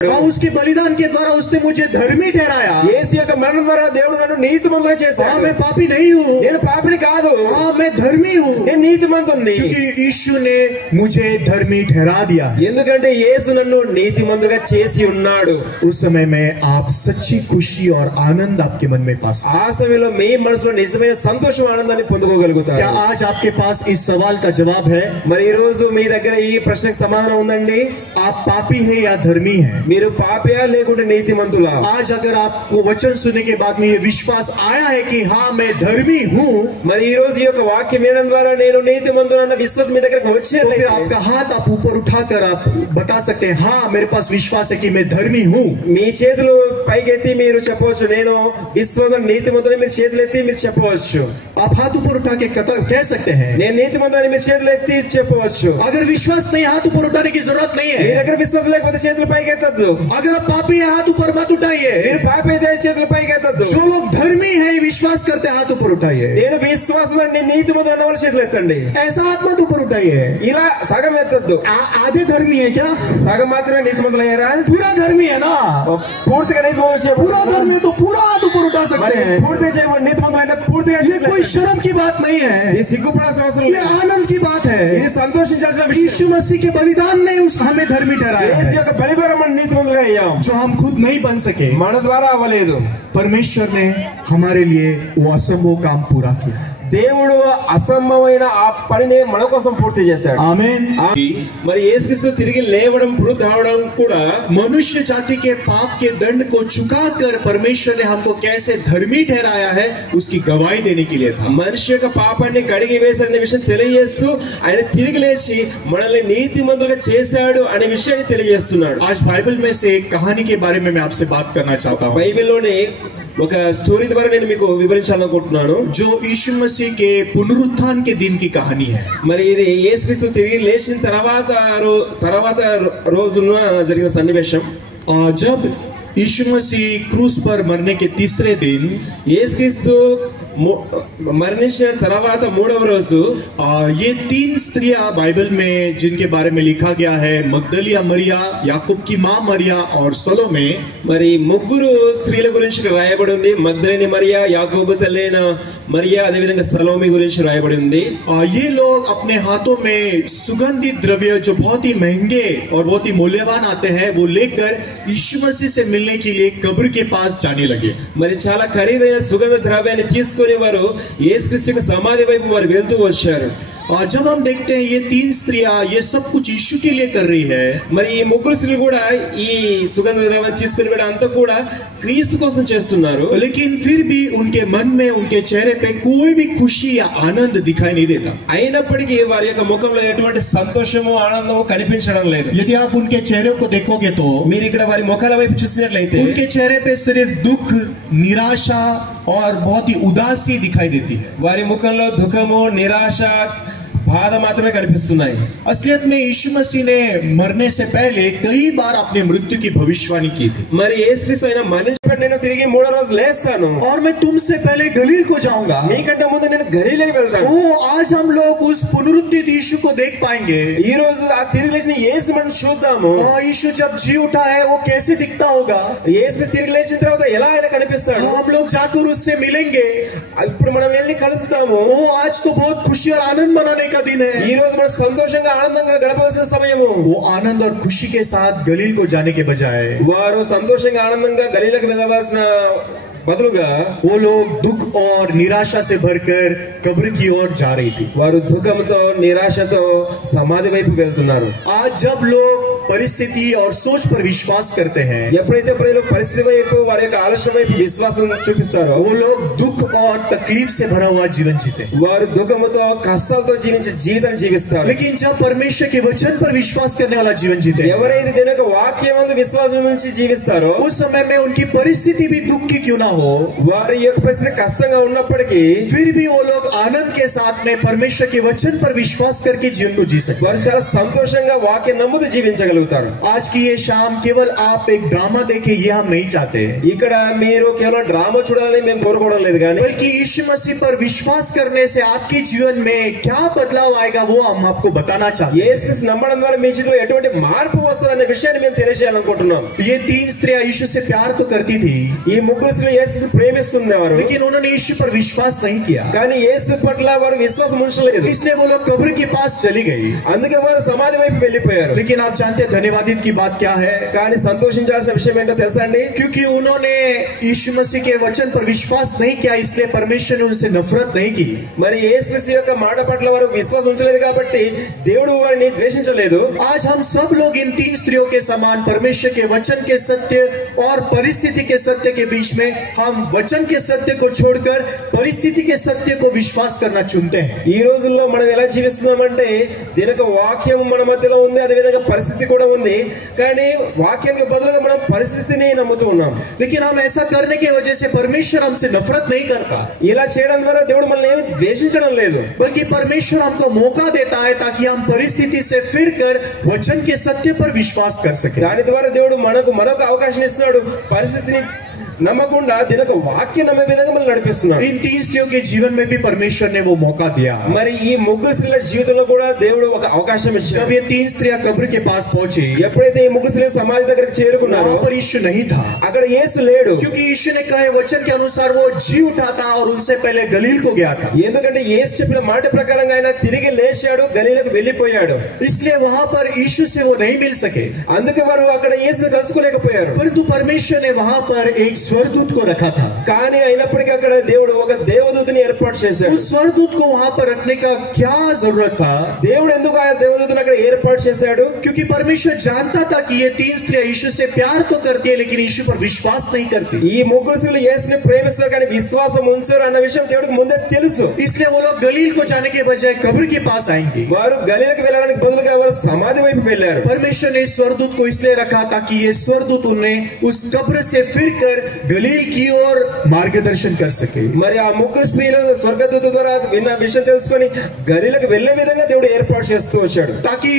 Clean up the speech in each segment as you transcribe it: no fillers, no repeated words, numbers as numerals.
और उसके बलिदान के द्वारा उसने मुझे धर्मी ठहराया। యేసు యొక్క మరణం ద్వారా దేవుడు నన్ను నీతిమంతుగా చేశాడు। मैं पापी नहीं हूँ, నేను పాపిని కాదు, मैं धर्मी हूँ, నేను నీతిమంతుణ్ణి। क्योंकि यीशु ने मुझे धर्मी ठहरा दिया। ఎందుకంటే యేసు నన్ను నీతిమంతుగా చేసి ఉన్నాడు। उस समय में आप सच्ची खुशी और आनंद आपके मन में पास। ఆ సమయంలో మీ మనసులో నిజమైన సంతోషం ఆనందాన్ని పొందుకోగలుగుతారు। क्या आज आपके पास इस सवाल का जवाब है? మరి ఈ రోజు మీ దగ్గర ఈ ప్రశ్నకు సమాధానం ఉందండి? आप पापी हैं या धर्मी हैं? మీరు పాపియా లేకుంటే నీతిమంతులా? आज अगर आपको वचन सुनने के बाद में ये विश्वास आया है कि हाँ मैं धर्मी हूँ, మరి ఈ రోజు ఈ యొక్క వాక్యం వినడం ద్వారా నేను నీతిమంతుడన్న విశ్వాసం మీ దగ్గరకు तो फिर వచ్చినట్లయితే आपका हाथ आप ऊपर उठाकर आप बता सकते हैं हाँ मेरे पास विश्वास है कि मैं धर्मी हूँ। మీ చేతులు పైకెత్తి మీరు చెప్పవచ్చు నేను విశ్వాసం నీతిమంతుడని మీరు చేతులు ఎత్తి మీరు చెప్పవచ్చు। आप हाथ ऊपर उठा के कह सकते हैं। నేను నీతిమంతుడని మీరు చేతులు ఎత్తి చెప్పవచ్చు। अगर विश्वास नहीं, हाथ ऊपर उठाने की जरूरत नहीं మీ है। దగ్గర విశ్వాసం లేకపోతే చేతులు పైకెత్తద్దు। अगर आप पापी है हाथ ऊपर मत उठाइए। మీరు పాపి అయితే చేతులు పైకెత్తద్దు। जो लोग धर्मी है विश्वास करते हैं हाथ ऊपर उठाइए। నేను విశ్వాసం నేను నీతిమంతుడు అన్న వాళ్ళు చేతులు ఎత్తండి। ऐसा हाथ मत ऊपर उठाइए। ఇలా సగం ఎత్తద్దు। आधे धर्मी है क्या? సగం మాత్రమే నీతిమంతులు అయ్యారా? पूरा धर्मी है ना? పూర్తిగా నీతిమంతులు पूरा धर्मी है तो पूरा हाथ ऊपर उठा सकते हैं। పూర్తిగా చేయమని నీతిమంతులు అయితే పూర్తిగా ये कोई शर्म की बात नहीं है, ఇది సిగ్గుపడాల్సిన అవసరం ये లేదు। आनंद की बात है। ఇది సంతోషించాల్సిన విషయం। यीशु मसीह के बलिदान ने हमें धर्मी ठहराया యేసు है, యొక్క బలి ద్వారా మనం నీతిమంతులుగా అయ్యాం। जो हम खुद नहीं बन सके। మన ద్వారా అవ్వలేదు। परमेश्वर ने हमारे लिए वो असंभव काम पूरा किया। దేవుడు అసంభవమైన ఆ పనిని మన కోసం పూర్తి చేశాడు। आमीन। మరి యేసుక్రీస్తు తిరిగి లేవడం పునరుద్ధావడం కూడా मनुष्य जाति के पाप के दंड को चुकाकर परमेश्वर ने हमको कैसे धर्मी ठहराया है उसकी गवाही देने के लिए था। మనిషి యొక్క పాపాన్ని కడిగి వేశాడనే విషయం తెలియజేస్తూ ఆయన తిరిగి లేచి మనల్ని నీతిమంతులుగా చేశాడు అనే విషయాన్ని తెలియజేస్తున్నాడు। आज बाइबल में से एक कहानी के बारे में मैं आपसे बात करना चाहता हूँ, బైబిల్లోని ఒక స్టోరీ ద్వారా నేను మీకు వివరించాలనుకుంటున్నాను। जो यीशु मसीह के पुनरुत्थान के दिन की कहानी है। మరి ఇది యేసుక్రీస్తు తిరిగి లేచిన తర్వాత రోజున జరిగిన సన్నివేశం। जब यीशु मसीह क्रूस पर मरने के तीसरे दिन, యేసుక్రీస్తు మరణించిన తర్వాత మూడవ రోజు ये तीन स्त्रियां बाइबल में जिनके बारे में लिखा गया है, मगदलिया मरिया, याकूब की मां मरिया और सलोमे। మరి ముగ్గురు స్త్రీల గురించి రాయబడి ఉంది। మగ్దలేని మరియా, యాకోబు తల్లైన మరియా, అదే విధంగా సలోమి గురించి రాయబడి ఉంది। ये लोग अपने हाथों में सुगंधित द्रव्य जो बहुत ही महंगे और बहुत ही मूल्यवान आते हैं वो लेकर यीशु मसीह से मिलने के लिए कब्र के पास जाने लगे। మరి చాలా ఖరీదైన సుగంధ ద్రవ్యాన్ని తీసుకొని వారు యేసుక్రీస్తు యొక్క సమాధి వైపు వారు వెళ్తూ వచ్చారు। और जब हम देखते हैं ये तीन स्त्रियां ये सब कुछ यीशु के लिए कर रही है, మరి ఈ ముగ్గురు స్త్రీలు కూడా ఈ సుగంధ ద్రవ్యాన్ని తీసుకొని కూడా అంతా కూడా క్రీస్తు కోసం చేస్తున్నారు। लेकिन फिर भी उनके मन में उनके चेहरे पे कोई भी खुशी या आनंद दिखाई नहीं देता। అయినప్పటికీ వారి యొక్క ముఖంలో ఎటువంటి సంతోషము ఆనందము కనిపించడం లేదు। यदि आप उनके चेहरे को देखोगे तो మీరు ఇక్కడ వారి ముఖాల వైపు చూసినట్లయితే उनके चेहरे पे सिर्फ दुख, निराशा और बहुत ही उदासी दिखाई देती है। వారి ముఖంలో దుఃఖము, నిరాశ, బాధ మాత్రమే కనిపిస్తున్నాయి। असलियत में यीशु मसीह ने मरने से पहले कई बार अपने मृत्यु की भविष्यवाणी की थी। మరి యేసుక్రీస్తు ఆయన మరణించినప్పుడు నేను తిరిగి మూడో రోజు లేస్తాను, और मैं तुमसे पहले गलील को जाऊंगा। మీకంటే ముందు నేను గలీలకి వెళ్తాను। आज हम लोग उस पुनरुत्थित यीशु को देख पाएंगे। ఈ రోజు ఆ తిరిగి లేచిన యేసుని మనం చూద్దాము। यीशु जब जी उठा है वो कैसे दिखता होगा, యేసుని తిరిగి లేచిన తర్వాత ఎలా ఆయన కనిపిస్తాడు, हम लोग जाकर उससे मिलेंगे। ఇప్పుడు మనం వెళ్ళి కలుస్తాము। आज तो बहुत खुशी और आनंद मनाने का दिन है। ఈ రోజు మనం సంతోషంగా ఆనందంగా గడపవలసిన సమయము। वो आनंद और खुशी के साथ गलील को जाने के बजाय వారు సంతోషంగా ఆనందంగా గలీలకు వెళ్ళవలసిన బదులుగా वो लोग दुख और निराशा से भरकर कब्र की ओर जा रही थी। వారు దుఃఖంతో నిరాశతో సమాధి వైపు వెళ్తున్నారు। आज जब लोग परिस्थिति और सोच पर विश्वास करते हैं, ఎప్పుడైతే ప్రజలు పరిస్థితి వైపు వారి యొక్క ఆలోచన వైపు విశ్వాసం చూపిస్తారో वो लोग दुख और तकलीफ से भरा हुआ जीवन जीते। వారు దుఃఖముతో కష్టాలతో జీవించే జీవితాన్ని జీవిస్తారు। लेकिन जब परमेश्वर के वचन पर विश्वास करने वाला जीवन जीते हैं, ఎవరైతే దేవుని యొక్క వాక్యమందు విశ్వాసం నుంచి జీవిస్తారో उस समय में उनकी परिस्थिति भी दुख की क्यों ना हो, వారి యొక్క పరిస్థితి కష్టంగా ఉన్నప్పటికీ फिर भी वो लोग आनंद के साथ में परमेश्वर के वचन पर विश्वास करके जीवन को जी सकते వారు చాలా సంతోషంగా వాక్యం నమ్ముతూ జీవించగలరు। చేయగలుగుతారు. आज की ये शाम केवल आप एक ड्रामा देखें ये हम नहीं चाहते, ఇక్కడ మీరు కేవలం డ్రామా చూడాలని మేము కోరుకోవడం లేదు, కానీ बल्कि यीशु मसीह पर विश्वास करने से आपके जीवन में क्या बदलाव आएगा वो हम आपको बताना चाहते हैं. యేసుని నమ్మడం ద్వారా మీ జీవితంలో ఎటువంటి మార్పు వస్తుందనే విషయాన్ని మేము తెలియజేయాలనుకుంటున్నాం. ये 3 स्त्रियां यीशु से प्यार तो करती थी, ఈ ముగ్గురు స్త్రీలు యేసుని ప్రేమిస్తున్నారు, लेकिन उन्होंने यीशु पर विश्वास नहीं किया, కానీ యేసు పట్ల వారు విశ్వాసం ఉంచలేదు. इसलिए वो लोग कब्र के पास चली गई. అందుకే వారు సమాధి వైపు వెళ్ళిపోయారు. लेकिन आप जानते हैं धन्यवादित की बात क्या है, కానీ సంతోషించాల్సిన విషయం ఏంటో తెలుసా అండి? क्योंकि उन्होंने यीशु मसीह के वचन पर विश्वास नहीं किया, इसलिए परमेश्वर ने उनसे नफरत नहीं की. మరి యేసు యొక్క మాట పట్ల వారు విశ్వాసం ఉంచలేదు కాబట్టి దేవుడు వారిని ద్వేషించలేదు. आज हम सब लोग इन 3 स्त्रियों के समान परमेश्वर के वचन के सत्य और परिस्थिति के सत्य के बीच में हम वचन के सत्य को छोड़कर परिस्थिति के सत्य को विश्वास करना चुनते हैं. ఈ రోజుల్లో మనం ఎలా జీవిస్తున్నామంటే దీని యొక్క వాక్యం మన మధ్యలో ఉంది, అదే విధంగా పరిస్థితి కూడా ఉంది, కానీ వాక్యానికి బదులుగా మనం పరిస్థితిని నమ్ముతూ ఉన్నాం. लेकिन हम ऐसा करने की वजह से परमेश्वर हमसे नफरत नहीं करता, ఇలా చేయడం ద్వారా దేవుడు మనల్ని ఏమీ ద్వేషించడం లేదు, बल्कि परमेश्वर हमको मौका देता है ताकि हम परिस्थिति से फिरकर वचन के सत्य पर विश्वास कर सके. దాని ద్వారా దేవుడు మనకు మరొక అవకాశం ఇస్తున్నాడు. పరిస్థితిని నమ్మకుండా దీని యొక్క వాక్యం నమ్మే విధంగా మనం నడిపిస్తున్నాడు. इन 3 स्त्रियों के जीवन में भी परमेश्वर ने वो मौका दिया. మరి ఈ ముగ్గురు స్త్రీల జీవితంలో కూడా దేవుడు ఒక అవకాశం जब ఇచ్చాడు. ये 3 स्त्रियां कब्र के पास पहुंची, ఎప్పుడైతే ఈ ముగ్గురు స్త్రీలు సమాధి దగ్గరికి చేరుకున్నారో वहां पर यीशु नहीं था, అక్కడ యేసు లేడు. क्योंकि यीशु ने कहे वचन के अनुसार वो जी उठा था और उनसे पहले गलील को गया था. ఎందుకంటే యేసు చెప్పిన మాట ప్రకారంగా ఆయన తిరిగి లేచాడు, గలీలకు వెళ్ళిపోయాడు. इसलिए वहां पर यीशु से वो नहीं मिल सके, అందుకే వారు అక్కడ యేసుని కలుసుకోలేకపోయారు. परंतु परमेश्वर ने वहां पर एक स्वर्गदूत को रखा था. కానీ అయినప్పటికీ అక్కడ దేవుడు ఒక దేవదూతని ఏర్పాటు చేశాడు. उस स्वर्गदूत को वहां पर रखने का क्या जरूरत था? దేవుడు ఎందుకు ఆ దేవదూతని అక్కడ ఏర్పాటు చేశాడు? क्योंकि परमेश्वर जानता था कि ये 3 स्त्रियां यीशु से प्यार तो करती है लेकिन यीशु पर विश्वास नहीं करती. ఈ ముగ్గురు స్త్రీలు యేసుని ప్రేమిస్తారు కానీ విశ్వాసం ఉంచరు అన్న విషయం దేవుడికి ముందే తెలుసు. इसलिए वो लोग गलील को जाने के बजाय कब्र के पास आएंगे. వారు గలీలకు వెళ్ళడానికి బదులుగా వారు సమాధి వైపు వెళ్ళారు. परमेश्वर ने इस स्वर्गदूत को इसलिए रखा ताकि ये स्वर्गदूत उन्हें उस कब्र से फिरकर गलील की ओर मार्गदर्शन कर सके. మరి ఆ ముగ్గురు స్త్రీలు స్వర్గదూత ద్వారా విన్న విషయం తెలుసుకొని గలీలకు వెళ్లే విధంగా దేవుడు ఏర్పాటు చేస్తూ వచ్చాడు. ताकि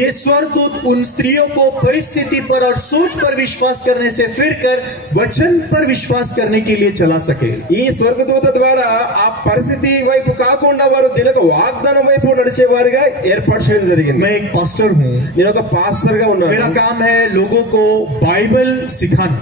ये स्वर्गदूत उन स्त्रियों को परिस्थिति पर और सोच पर विश्वास करने से फिरकर वचन पर विश्वास करने के लिए चला सके. ఈ స్వర్గదూత ద్వారా ఆ పరిస్థితి వైపు కాకుండా వారు దీనికి వాగ్దానం వైపు నడిచే వారిగా ఏర్పాటు చేయడం జరిగింది. मैं एक पास्टर हूँ, నేను ఒక పాస్టర్ గా ఉన్నాను. मेरा काम है लोगों को बाइबल सिखाना.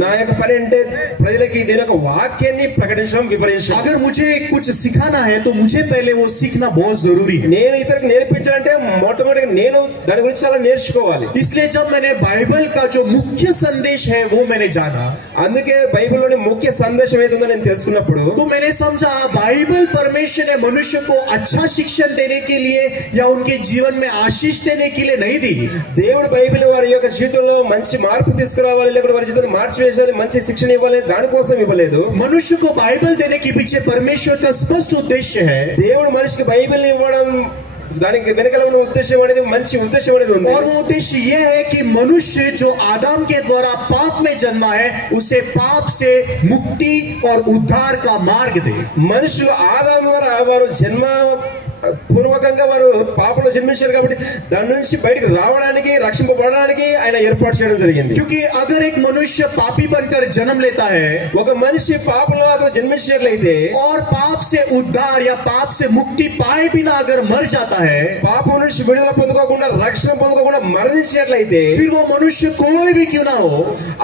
నా యొక్క పని అంటే ప్రజలకి దీని యొక్క వాక్యాన్ని ప్రకటించడం, వివరించడం. अगर मुझे कुछ सिखाना है तो मुझे पहले वो सीखना बहुत जरूरी है. నేను ఇతరులకు నేర్పించాలంటే మొట్టమొదటిగా నేను దాని గురించి చాలా నేర్చుకోవాలి. इसलिए जब मैंने बाइबल का जो मुख्य संदेश है वो मैंने जाना, అందుకే బైబిల్లోని ముఖ్య సందేశం ఏదో నేను తెలుసుకున్నప్పుడు तो मैंने समझा बाइबल परमेश्वर ने मनुष्य को अच्छा शिक्षण देने के लिए या उनके जीवन में आशीष देने के लिए नहीं दी. దేవుడు బైబిల్ వారి యొక్క జీవితంలో మంచి మార్పు తీసుకురావాలి, లేకపోతే వారి జీవితాన్ని మార్చివేయాలి, మంచి శిక్షణ ఇవ్వాలి దానికోసం ఇవ్వలేదు. मनुष्य को बाइबल देने के पीछे परमेश्वर का स्पष्ट उद्देश्य है, దేవుడు మనిషికి బైబిల్ ఇవ్వడం దానికి వెనకాల ఉన్న ఉద్దేశం అనేది మంచి ఉద్దేశం అనేది ఉంది. और वो उद्देश्य यह है कि मनुष्य जो आदम के द्वारा पाप में जन्मा है उसे पाप से मुक्ति और उद्धार का मार्ग दे. మనుషులు ఆదాము ద్వారా వారు జన్మ పూర్వకంగా వారు పాపంలో జన్మించారు కాబట్టి దాని నుంచి బయటికి రావడానికి, రక్షింపబడడానికి ఆయన ఏర్పాటు చేయడం జరిగింది. क्योंकि अगर एक मनुष्य पापी बनकर जन्म लेता है ఒక మనిషి పాపంలో అతను జన్మించినట్లయితే और पाप से उद्धार या पाप से मुक्ति पाए बिना अगर मर जाता है, పాపం నుంచి విడుదల పొందుకోకుండా, రక్షణ పొందుకోకుండా మరణించినట్లయితే फिर वो मनुष्य कोई भी क्यों ना हो,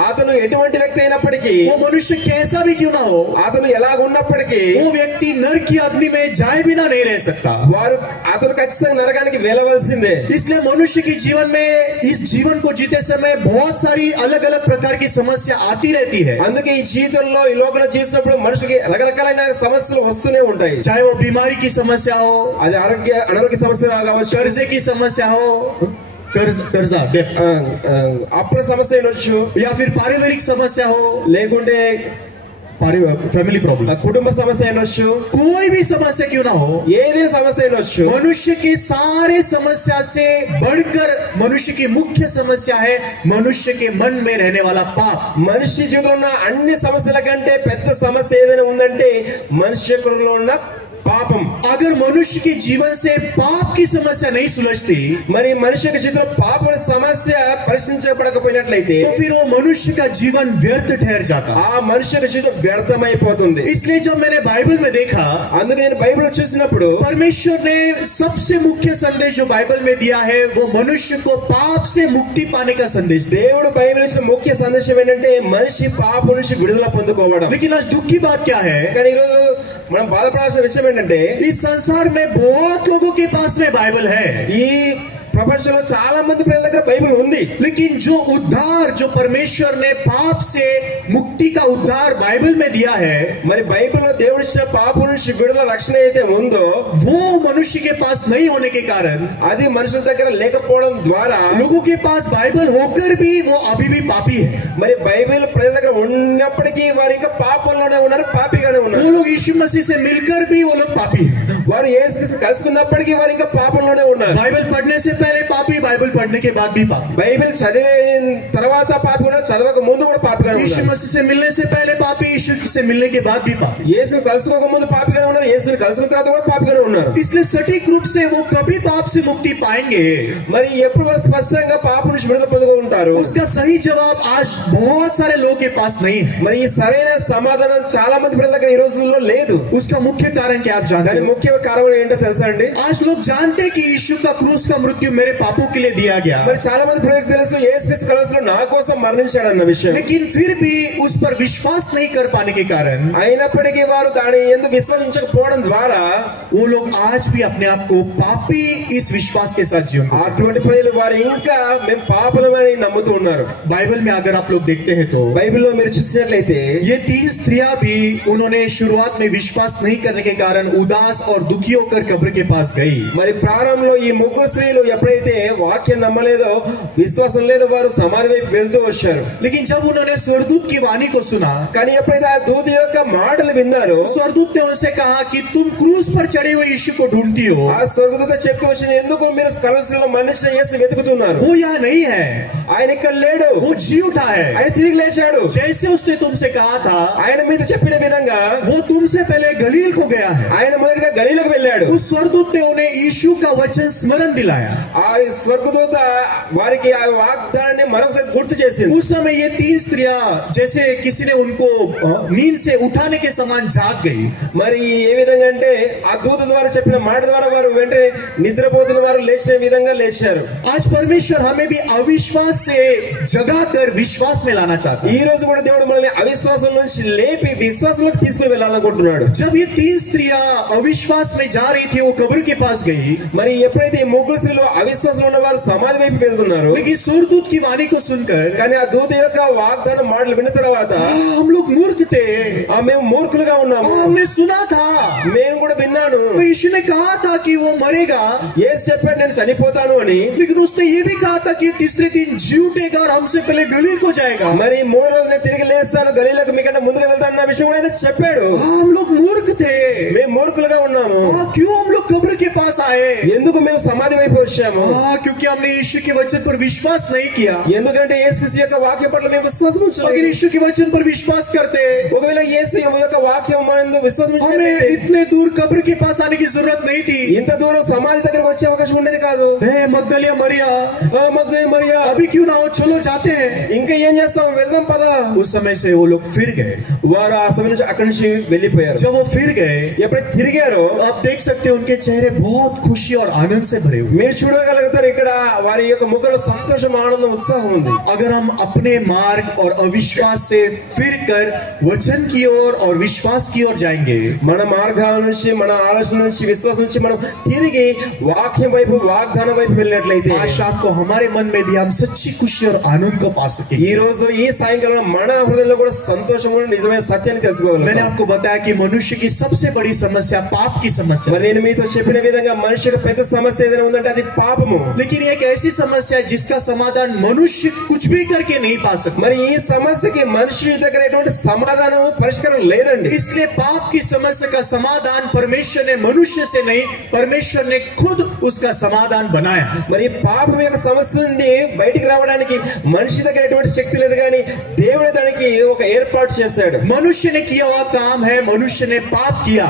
అతను ఎటువంటి వ్యక్తి అయినప్పటికీ, वो मनुष्य कैसा भी क्यों ना हो, అతను ఎలాగున్నప్పటికీ वो व्यक्ति नरक की अग्नि में जाए बिना नहीं रह सकता. వారు అతను ఖచ్చితంగా నరకానికి వెళ్ళవలసిందే. इसलिए मनुष्य के जीवन में इस जीवन को जीते समय बहुत सारी अलग अलग प्रकार की समस्या आती रहती है. అందుకే ఈ జీవితంలో ఈ లోకంలో జీవిస్తున్నప్పుడు మనుషులకి రకరకాలైన సమస్యలు వస్తూనే ఉంటాయి. चाहे वो बीमारी की समस्या हो, అది అనారోగ్య సమస్య కావచ్చు, कर्जे की समस्या हो, कर्जा डेट, అప్పుల సమస్య ఉండొచ్చు, या फिर पारिवारिक समस्या हो, లేకుంటే फैमिली प्रॉब्लम, కుటుంబ సమస్య ఉండొచ్చు, कोई भी समस्या क्यों ना हो, ఏదైనా సమస్య ఉండొచ్చు. मनुष्य की सारे समस्या से बढ़कर मनुष्य की मुख्य समस्या है मनुष्य के मन में रहने वाला पाप. మనిషి జీవితంలో ఉన్న అన్ని సమస్యల కంటే పెద్ద సమస్య ఏదైనా ఉందంటే మనిషి జీవితంలో ఉన్న పాపం. अगर मनुष्य के जीवन से पाप की समस्या नहीं सुलझती, మరి మనిషి యొక్క జీవితంలో పాపం సమస్య పరిశీలించబడకపోయినట్లయితే तो फिर वो मनुष्य का जीवन व्यर्थ ठहर जाता. ఆ మనిషి యొక్క జీవితం వ్యర్థమైపోతుంది. इसलिए जब मैंने बाइबल में देखा, అందుకే నేను బైబిల్ చూసినప్పుడు परमेश्वर ने सबसे मुख्य संदेश जो बाइबल में दिया है वो मनुष्य को पाप से मुक्ति पाने का संदेश दिया. దేవుడు బైబిల్ ఇచ్చిన ముఖ్య సందేశం ఏంటంటే మనిషి పాపం నుంచి విడుదల పొందుకోవడం. लेकिन आज दुख की बात क्या है, కానీ ఈరోజు మనం బాధపడాల్సిన విషయం ఏంటంటే इस संसार में बहुत लोगों के पास में बाइबल है, ఈ ప్రపంచంలో చాలా మంది ప్రజల దగ్గర బైబిల్ ఉంది. लेकिन जो उद्धार जो परमेश्वर ने पाप से मुक्ति का उद्धार बाइबल में दिया है, మరి బైబిల్లో దేవుడు ఇచ్చిన పాపం నుంచి విడుదల రక్షణ అయితే ఉందో वो मनुष्य के पास नहीं होने के कारण అది మనుషుల దగ్గర లేకపోవడం ద్వారా लोगों के पास बाइबल होकर भी वो अभी भी पापी है. మరి బైబిల్ ప్రజల దగ్గర ఉన్నప్పటికీ వారు ఇంకా పాపంలోనే ఉన్నారు, పాపిగానే वो ఉన్నారు. लोग यीशु मसीह से मिलकर भी वो लोग पापी है. వారు యేసుక్రీస్తు కలుసుకున్నప్పటికీ వారు ఇంకా పాపంలోనే ఉన్నారు. बाइबल पढ़ने से पहले पापी, बाइबल पढ़ने के बाद भी पापी. బైబిల్ చదివిన తర్వాత పాపి ఉన్నారు, చదవక ముందు కూడా పాపిగానే यीशु ఉన్నారు. मसीह से मिलने से पहले पापी, यीशु से मिलने के बाद भी पापी. యేసుని కలుసుకోక ముందు పాపిగానే ఉన్నారు, యేసుని కలుసుకున్న తర్వాత కూడా పాపిగానే ఉన్నారు. इसलिए सटीक रूप से वो कभी पाप से मुक्ति पाएंगे, మరి ఎప్పుడు వారు స్పష్టంగా పాపం నుంచి విడుదల పొందుకుంటారు? उसका सही जवाब आज बहुत सारे लोगों के पास नहीं है. మరి ఈ సరైన సమాధానం చాలా మంది ప్రజల దగ్గర ఈ రోజుల్లో లేదు. उसका मुख्य कारण क्या आप जानते దాని हैं? ముఖ్య కారణం ఏంటో తెలుసా అండి? आज लोग जानते हैं कि यीशु का क्रूस का मृत्यु मेरे पापों के लिए दिया गया, మరి చాలా మంది ప్రజలకు తెలుసు యేసుక్రీస్తు కలుసులో నా కోసం మరణించాడు అన్న విషయం. लेकिन फिर भी उस पर विश्वास नहीं कर पाने के कारण అయినప్పటికీ వారు దాని ఎందుకు విశ్వసించకపోవడం ద్వారా वो लोग आज भी अपने आप को पापी इस विश्वास के साथ जीवन. అటువంటి ప్రజలు వారు ఇంకా మేము పాపలమని నమ్ముతూ ఉన్నారు. बाइबल में अगर आप लोग देखते हैं तो బైబిల్లో మీరు చూసినట్లయితే ये 3 स्त्रियां भी उन्होंने शुरुआत में विश्वास नहीं करने के कारण उदास और दुखी होकर कब्र के पास गई. మరి ప్రారంభంలో ఈ ముగ్గురు స్త్రీలు ఎప్పుడైతే వాక్యం నమ్మలేదో, విశ్వాసం లేదో, వారు సమాధి వైపు వెళ్తూ వచ్చారు. लेकिन जब उन्होंने स्वर्गदूत की वाणी को सुना, కానీ ఎప్పుడైతే ఆ దూత యొక్క మాటలు విన్నారో, स्वर्गदूत ने उनसे कहा कि तुम क्रूस पर चढ़े हुए यीशु को ढूंढती हो, ఆ స్వర్గదూత చెప్తూ వచ్చింది, ఎందుకు మీరు కలుసులో మనిషి యేసు వెతుకుతున్నారు? वो यहाँ नहीं है, ఆయన ఇక్కడ లేడు, वो जी उठा है. ఆయన తిరిగి లేచాడు. जैसे उसने तुमसे कहा था, ఆయన మీద చెప్పిన విధంగా वो तुमसे पहले गलील को गया है. ఆయన మొదటిగా గలీలకు వెళ్ళాడు. उस स्वर्गदूत ने उन्हें यीशु का वचन स्मरण दिलाया. ఆ స్వర్గదూత వారికి ఆ వాగ్దానాన్ని మరొకసారి గుర్తు చేసింది. उस समय ये 3 स्त्रियां जैसे किसी ने उनको नींद से उठाने के समान जाग गई. మరి ఏ విధంగా అంటే ఆ దూత ద్వారా చెప్పిన మాట ద్వారా వారు వెంటనే నిద్రపోతున్న వారు లేచిన విధంగా లేచారు. आज परमेश्वर हमें भी अविश्वास से जगाकर विश्वास में लाना चाहता है. ఈ రోజు కూడా దేవుడు మనల్ని అవిశ్వాసం నుంచి లేపి విశ్వాసంలోకి తీసుకుని వెళ్ళాలనుకుంటున్నాడు. जब ये 3 स्त्रियां अविश्वास में जा रही थी, वो कब्र के पास गई, మరి ఎప్పుడైతే ఈ ముగ్గురు స్త్రీలు అవిశ్వాసంలో ఉన్న వారు సమాధి వైపు వెళ్తున్నారు, लेकिन स्वर्गदूत की वाणी को सुनकर కానీ ఆ దూత యొక్క వాగ్దానం మాటలు విన్న తర్వాత हम लोग मूर्ख थे, మేము మూర్ఖులుగా ఉన్నాము, हमने सुना था, మేము కూడా విన్నాను, तो यीशु ने कहा था कि वो मरेगा, యేసు చెప్పాడు నేను చనిపోతాను అని, लेकिन उसने ये भी कहा था कि तीसरे दिन जी उठेगा और हमसे पहले गलील को जाएगा. మరి మూడో రోజు నేను తిరిగి లేస్తాను, గలీలకు మీకంటే ముందుగా వెళ్తాను అన్న విషయం కూడా ఆయన చెప్పాడు. हम लोग मूर्ख थे, మేము మూర్ఖులుగా ఉన్నాము. क्यों हम लोग कब्र के पास आए? ఎందుకు మేము సమాధి వైపు వచ్చాము? क्योंकि हमने यीशु के वचन पर विश्वास नहीं किया. ఎందుకంటే యేసుక్రీస్తు యొక్క వాక్యం పట్ల మేము విశ్వాసం अगर ఉంచలేదు. यीशु के वचन पर विश्वास करते, ఒకవేళ యేసు యొక్క వాక్యం మనందు విశ్వాసం हमें ఉంచినట్లయితే इतने दूर कब्र के पास आने की जरूरत नहीं थी. ఇంత దూరం సమాధి దగ్గరకు వచ్చే అవకాశం ఉండేది కాదు. हे मगदलिया मरिया, మగ్దలేనే మరియా, अभी क्यों ना हो, चलो जाते हैं. ఇంకా ఏం చేస్తాం, వెళ్దాం పదా. उस समय से वो लोग फिर गए. వారు ఆ సమయం నుంచి అక్కడి నుంచి వెళ్ళిపోయారు. जब वो फिर गए, ఎప్పుడైతే తిరిగారో आप देख सकते हैं उनके चेहरे बहुत खुशी और आनंद से भरे हुए. మీరు చూడగలుగుతారు, ఇక్కడ వారి యొక్క ముఖంలో సంతోషం, ఆనందం, ఉత్సాహం ఉంది. अगर हम अपने मार्ग और अविश्वास से फिर कर वचन की ओर और विश्वास की ओर जाएंगे, మన మార్గాల నుంచి, మన ఆలోచన నుంచి, విశ్వాసం నుంచి మనం తిరిగి వాక్యం వైపు, వాగ్దానం వైపు వెళ్ళినట్లయితే आज शाम को हमारे मन में भी हम सच्ची खुशी और आनंद को पा ఈ सकेंगे. రోజు ఈ సాయంకాలం మన హృదయంలో కూడా సంతోషము, నిజమైన సత్యాన్ని मैंने తెలుసుకోగలం. आपको बताया कि मनुष्य की सबसे बड़ी समस्या पाप की समस्या మరి है. నేను మీతో చెప్పిన విధంగా మనిషి యొక్క పెద్ద సమస్య ఏదైనా ఉందంటే అది పాపము. लेकिन एक ऐसी समस्या है जिसका समाधान मनुष्य कुछ भी करके नहीं पा सकता. మరి ఈ సమస్యకి మనిషి దగ్గర ఎటువంటి సమాధానం, పరిష్కారం లేదండి. इसलिए पाप की समस्या का समाधान परमेश्वर ने मनुष्य से नहीं, परमेश्वर ने खुद उसका समाधान बनाया। మరి పాపం యొక్క సమస్య నుండి బయటికి రావడానికి మనిషి దగ్గర ఎటువంటి శక్తి లేదు, కానీ దేవుడు దానికి ఒక ఏర్పాటు చేశాడు. मनुष्य ने किया हुआ काम है, मनुष्य ने पाप किया,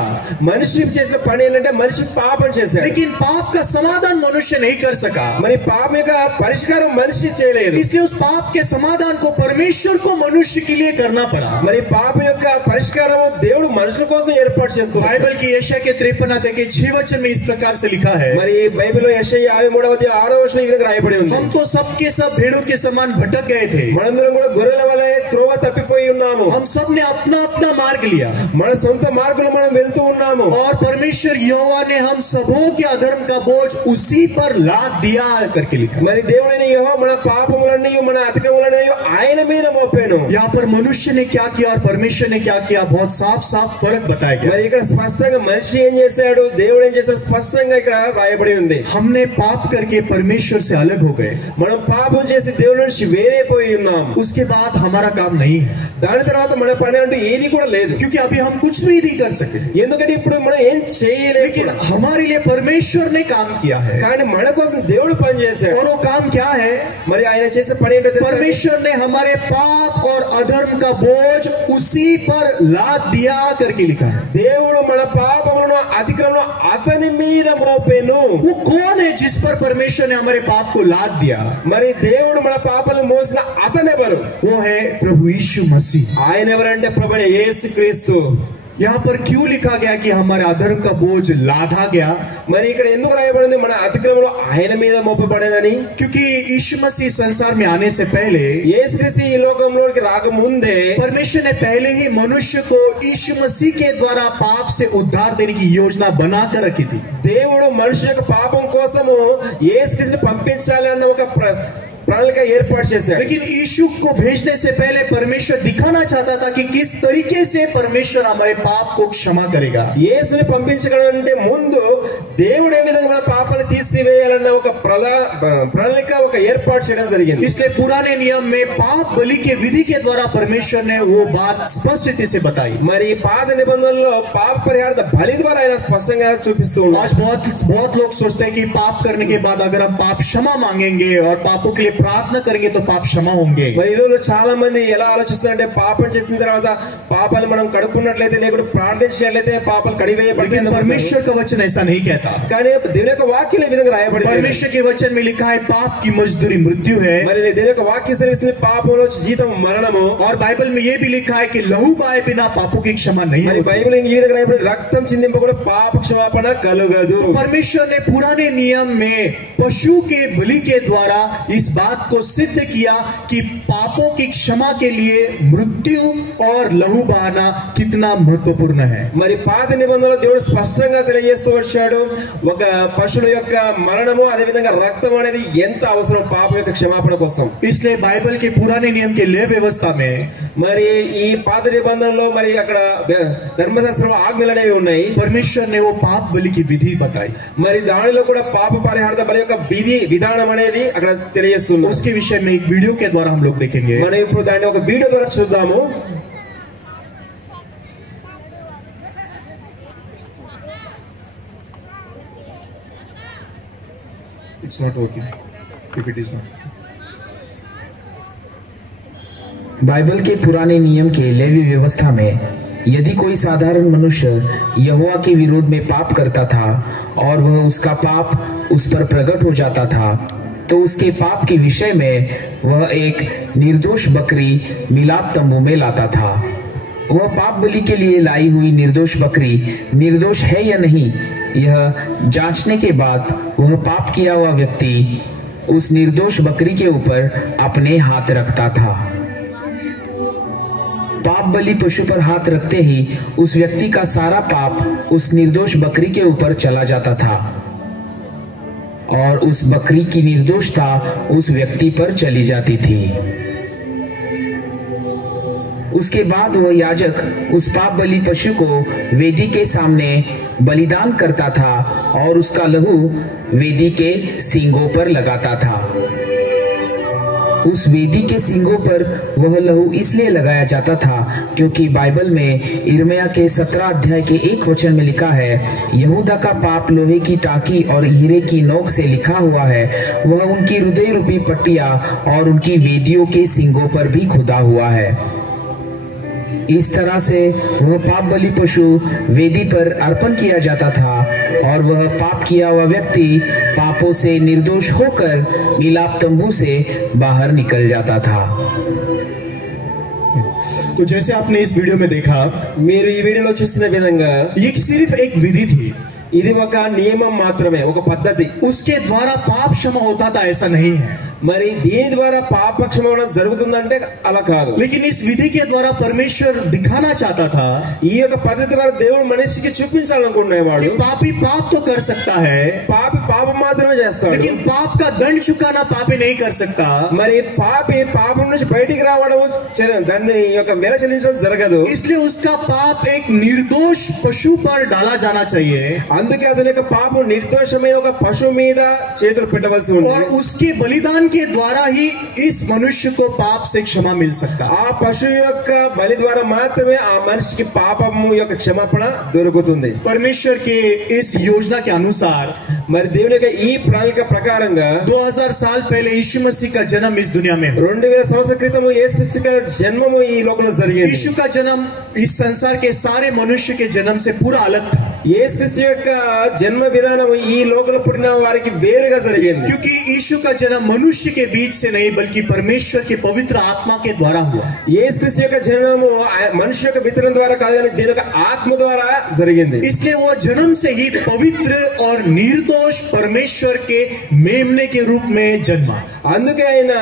మనిషి చేసిన పని ఏంటంటే మనిషి పాపం చేశాడు. लेकिन पाप का समाधान मनुष्य नहीं कर सका। మరి పాపం యొక్క పరిష్కారం మనిషి చేయలేదు. इसलिए उस पाप के समाधान को परमेश्वर को मनुष्य के लिए करना पड़ा। మరి పాపం యొక్క పరిష్కారం దేవుడు మనుషుల కోసం ఏర్పాటు చేస్తున్నాడు. बाइबल की यशायाह के 53 अध्याय के 6 वचन में इस प्रकार से लिखा है, మరి బైబిల్లో యెషయా 53వ అధ్యాయం 6వ వచనం ఈ విధంగా రాయబడి ఉంది. हम तो सबके सब भेड़ों के समान भटक गए थे, మనందరం కూడా గొర్రెల వలె త్రోవ తప్పిపోయి ఉన్నాము. हम सब ने अपना अपना मार्ग लिया మన సొంత మార్గంలో మనం వెళ్తూ ఉన్నాము. और परमेश्वर यहोवा ने हम सबों के अधर्म का बोझ उसी पर लाद दिया करके लिखा। మరి దేవుడైన యెహోవా మన పాపములన్నీ మన అతిక్రమములన్నీ ఆయన మీద మోపెను. यहाँ पर मनुष्य ने क्या किया और परमेश्वर ने क्या किया, बहुत साफ साफ फर्क बताया गया। మరి ఇక్కడ స్పష్టంగా మనిషి ఏం చేశాడు, దేవుడు ఏం చేశాడు, స్పష్టంగా ఇక్కడ రాయబడి ఉంది. हमने पाप करके परमेश्वर से अलग हो गए, మనం పాపం చేసి దేవుడి నుంచి వేరైపోయి ఉన్నాం. उसके बाद हमारा काम नहीं है, దాని తర్వాత మన పని అంటూ ఏది కూడా లేదు. क्योंकि अभी हम कुछ भी नहीं कर सके, ఎందుకంటే ఇప్పుడు మనం ఏం చేయలేము. लेकिन हमारे लिए परमेश्वर ने काम किया है। కానీ మన కోసం దేవుడు పని చేశాడు. और वो काम क्या है? మరి ఆయన చేసిన పని ఏంటో తెలుసా? परमेश्वर ने हमारे पाप और अधर्म का बोझ उसी पर लाद दिया करके लिखा है। దేవుడు మన పాపములను అతిక్రమములను అతని మీద మోపెను. वो कौन है जिस पर परमेश्वर ने हमारे पाप को लाद दिया? మరి దేవుడు మన పాపాలను మోసిన అతను ఎవరు? वो है प्रभु यीशु मसीह। ఆయన ఎవరంటే ప్రభువైన యేసుక్రీస్తు. यहाँ पर क्यों लिखा गया कि हमारे अधर्म का बोझ लादा गया? మరి ఇక్కడ ఎందుకు రాయబడింది మన అతిక్రమములు ఆయన మీద మోపబడేదని? क्योंकि यीशु मसीह संसार में आने से पहले, యేసుక్రీస్తు ఈ లోకంలోకి రాకముందే परमेश्वर ने पहले ही मनुष्य को यीशु मसीह के द्वारा पाप से उद्धार देने की योजना बनाकर रखी थी। దేవుడు మనిషి యొక్క పాపం కోసము యేసుక్రీస్తుని పంపించాలి అన్న ఒక ప్రణాళిక ఏర్పాటు చేశాడు. लेकिन यीशु को भेजने से पहले परमेश्वर दिखाना चाहता था कि किस तरीके से परमेश्वर हमारे पाप को क्षमा करेगा। యేసుని పంపించకంటే ముందు దేవుడు ఏ విధంగా మన పాపాలను తీసివేయాలన్న ఒక ప్రణాళిక ఒక ఏర్పాటు చేయడం జరిగింది. इसलिए पुराने नियम में पाप बलि के विधि के द्वारा परमेश्वर ने वो बात स्पष्टता से बताई। మరి పాత నిబంధనలో పాప పరిహారార్థ బలి ద్వారా ఆయన స్పష్టంగా చూపిస్తూ ఉన్నాడు. आज बहुत लोग सोचते हैं कि पाप करने के बाद अगर हम पाप क्षमा मांगेंगे और पापों के लिए प्रार्थना करेंगे तो पाप क्षमा होंगे। మరి ఈరోజు చాలా మంది ఎలా ఆలోచిస్తారంటే పాపం చేసిన తర్వాత పాపాలు మనం కడుక్కున్నట్లయితే లేకుంటే ప్రార్థించినట్లయితే పాపాలు కడివేయబడతాయి. परमेश्वर का वचन ऐसा नहीं कहता। కానీ దేవుని యొక్క వాక్యం ఈ విధంగా రాయబడింది. परमेश्वर के वचन में लिखा है पाप की मजदूरी मृत्यु है। మరి దేవుని యొక్క వాక్యం సెలవిస్తుంది పాపంలో జీతం మరణము. और बाइबल में ये भी लिखा है कि लहू बहाए बिना पापों की क्षमा नहीं మరి होती। బైబిల్ ఈ విధంగా రాయబడింది రక్తం చిందింపకుండా పాప క్షమాపణ కలుగదు. परमेश्वर ने पुराने नियम में पशु के बलि के द्वारा इस बात को सिद्ध किया कि पापों की क्षमा के लिए मृत्यु और लहू बहाना कितना महत्वपूर्ण है। మరి పాత నిబంధనలో దేవుడు స్పష్టంగా తెలియజేస్తూ వచ్చాడు ఒక పశువుల యొక్క మరణము అదే విధంగా రక్తం అనేది ఎంత అవసరం పాపం యొక్క క్షమాపణ కోసం. इसलिए बाइबल के पुराने नियम के लेव व्यवस्था में మరి ఈ పాత నిబంధనలో మరి అక్కడ ధర్మశాస్త్రంలో ఆజ్ఞలు అనేవి ఉన్నాయి. परमेश्वर ने वो पाप बलि की विधि बताई। మరి దానిలో కూడా పాప పరిహారార్థ బలి యొక్క విధానం అనేది అక్కడ తెలియజేస్తుంది. उसके विषय में एक वीडियो के द्वारा हम लोग देखेंगे। మనం ఇప్పుడు దాన్ని ఒక వీడియో ద్వారా చూద్దాము. It's not working. If it is not. Bible के पुराने नियम के लेवी व्यवस्था में यदि कोई साधारण मनुष्य यहोवा के विरोध में पाप करता था और वह उसका पाप उस पर प्रकट हो जाता था तो उसके पाप के विषय में वह एक निर्दोष बकरी मिलाप तंबू में लाता था। वह पाप बलि के लिए लाई हुई निर्दोष बकरी निर्दोष है या नहीं यह जांचने के बाद वह पाप किया हुआ व्यक्ति उस निर्दोष बकरी के ऊपर अपने हाथ रखता था। पाप बलि पशु पर हाथ रखते ही उस व्यक्ति का सारा पाप उस निर्दोष बकरी के ऊपर चला जाता था और उस बकरी की निर्दोषता उस व्यक्ति पर चली जाती थी। उसके बाद वह याजक उस पाप बलि पशु को वेदी के सामने बलिदान करता था और उसका लहू वेदी के सींगों पर लगाता था। उस वेदी के सींगों पर वह लहू इसलिए लगाया जाता था क्योंकि बाइबल में यिर्मयाह के 17 अध्याय के 1 वचन में लिखा है, यहूदा का पाप लोहे की टाकी और हीरे की नोक से लिखा हुआ है, वह उनकी हृदय रूपी पट्टियां और उनकी वेदियों के सींगों पर भी खुदा हुआ है। इस तरह से वह पाप बलि पशु वेदी पर अर्पण किया जाता था और वह पाप किया हुआ व्यक्ति पापों से निर्दोष होकर मिलाप तंबू से बाहर निकल जाता था। तो जैसे आपने इस वीडियो में देखा, మీరు ఈ వీడియోలో చూసిన విధంగా ये सिर्फ एक विधि थी, ఇది ఒక నియమం మాత్రమే, ఒక పద్ధతి। उसके द्वारा पाप क्षमा होता था ऐसा नहीं है, మరి దీని ద్వారా పాప క్షమాపణ జరుగుతుందంటే అలా కాదు। लेकिन इस विधि के द्वारा परमेश्वर दिखाना चाहता था ఈ యొక్క పద్ధతి ద్వారా దేవుడు మనిషికి చూపించాలనుకునేవాడు, पापी पाप तो कर सकता है, పాపి పాపం మాత్రమే చేస్తాడు, लेकिन पाप का दंड चुकाना पापी नहीं कर सकता। మరి పాపి పాపం నుంచి బయటికి రావడం దాన్ని యొక్క వెల చెల్లించడం జరగదు। इसलिए उसका पाप एक निर्दोष पशु पर डाला जाना चाहिए అందుకే అతని యొక్క పాపం నిర్దోషమైన ఒక పశువు మీద చేతులు పెట్టవలసి ఉంది। और उसके बलिदान के द्वारा ही इस मनुष्य को पाप से क्षमा मिल सकता। ఆ పశువు యొక్క బలి ద్వారా మాత్రమే ఆ మనిషికి పాపము యొక్క క్షమాపణ దొరుకుతుంది। परमेश्वर के इस योजना के अनुसार మరి దేవుని యొక్క ఈ ప్రణాళిక ప్రకారంగా 2000 साल पहले यीशु मसीह का जन्म इस दुनिया में 2000 సంవత్సరాల క్రితము యేసుక్రీస్తు యొక్క జన్మము ఈ లోకంలో జరిగింది। यीशु का जन्म इस संसार के सारे मनुष्य के जन्म से पूरा अलग था, యేసుక్రీస్తు యొక్క జన్మ విధానం ఈ లోకంలో పుట్టిన వారికి వేరుగా జరిగింది। क्योंकि यीशु का जन्म मनुष्य के बीच से नहीं बल्कि परमेश्वर के पवित्र आत्मा के द्वारा हुआ। యేసుక్రీస్తు యొక్క జన్మము మనిషి యొక్క విత్తనం ద్వారా కాదు కానీ దేవుని యొక్క ఆత్మ ద్వారా జరిగింది। इसलिए वो जन्म से ही पवित्र और निर्दोष परमेश्वर के मेमने के रूप में जन्मा। అందుకే ఆయన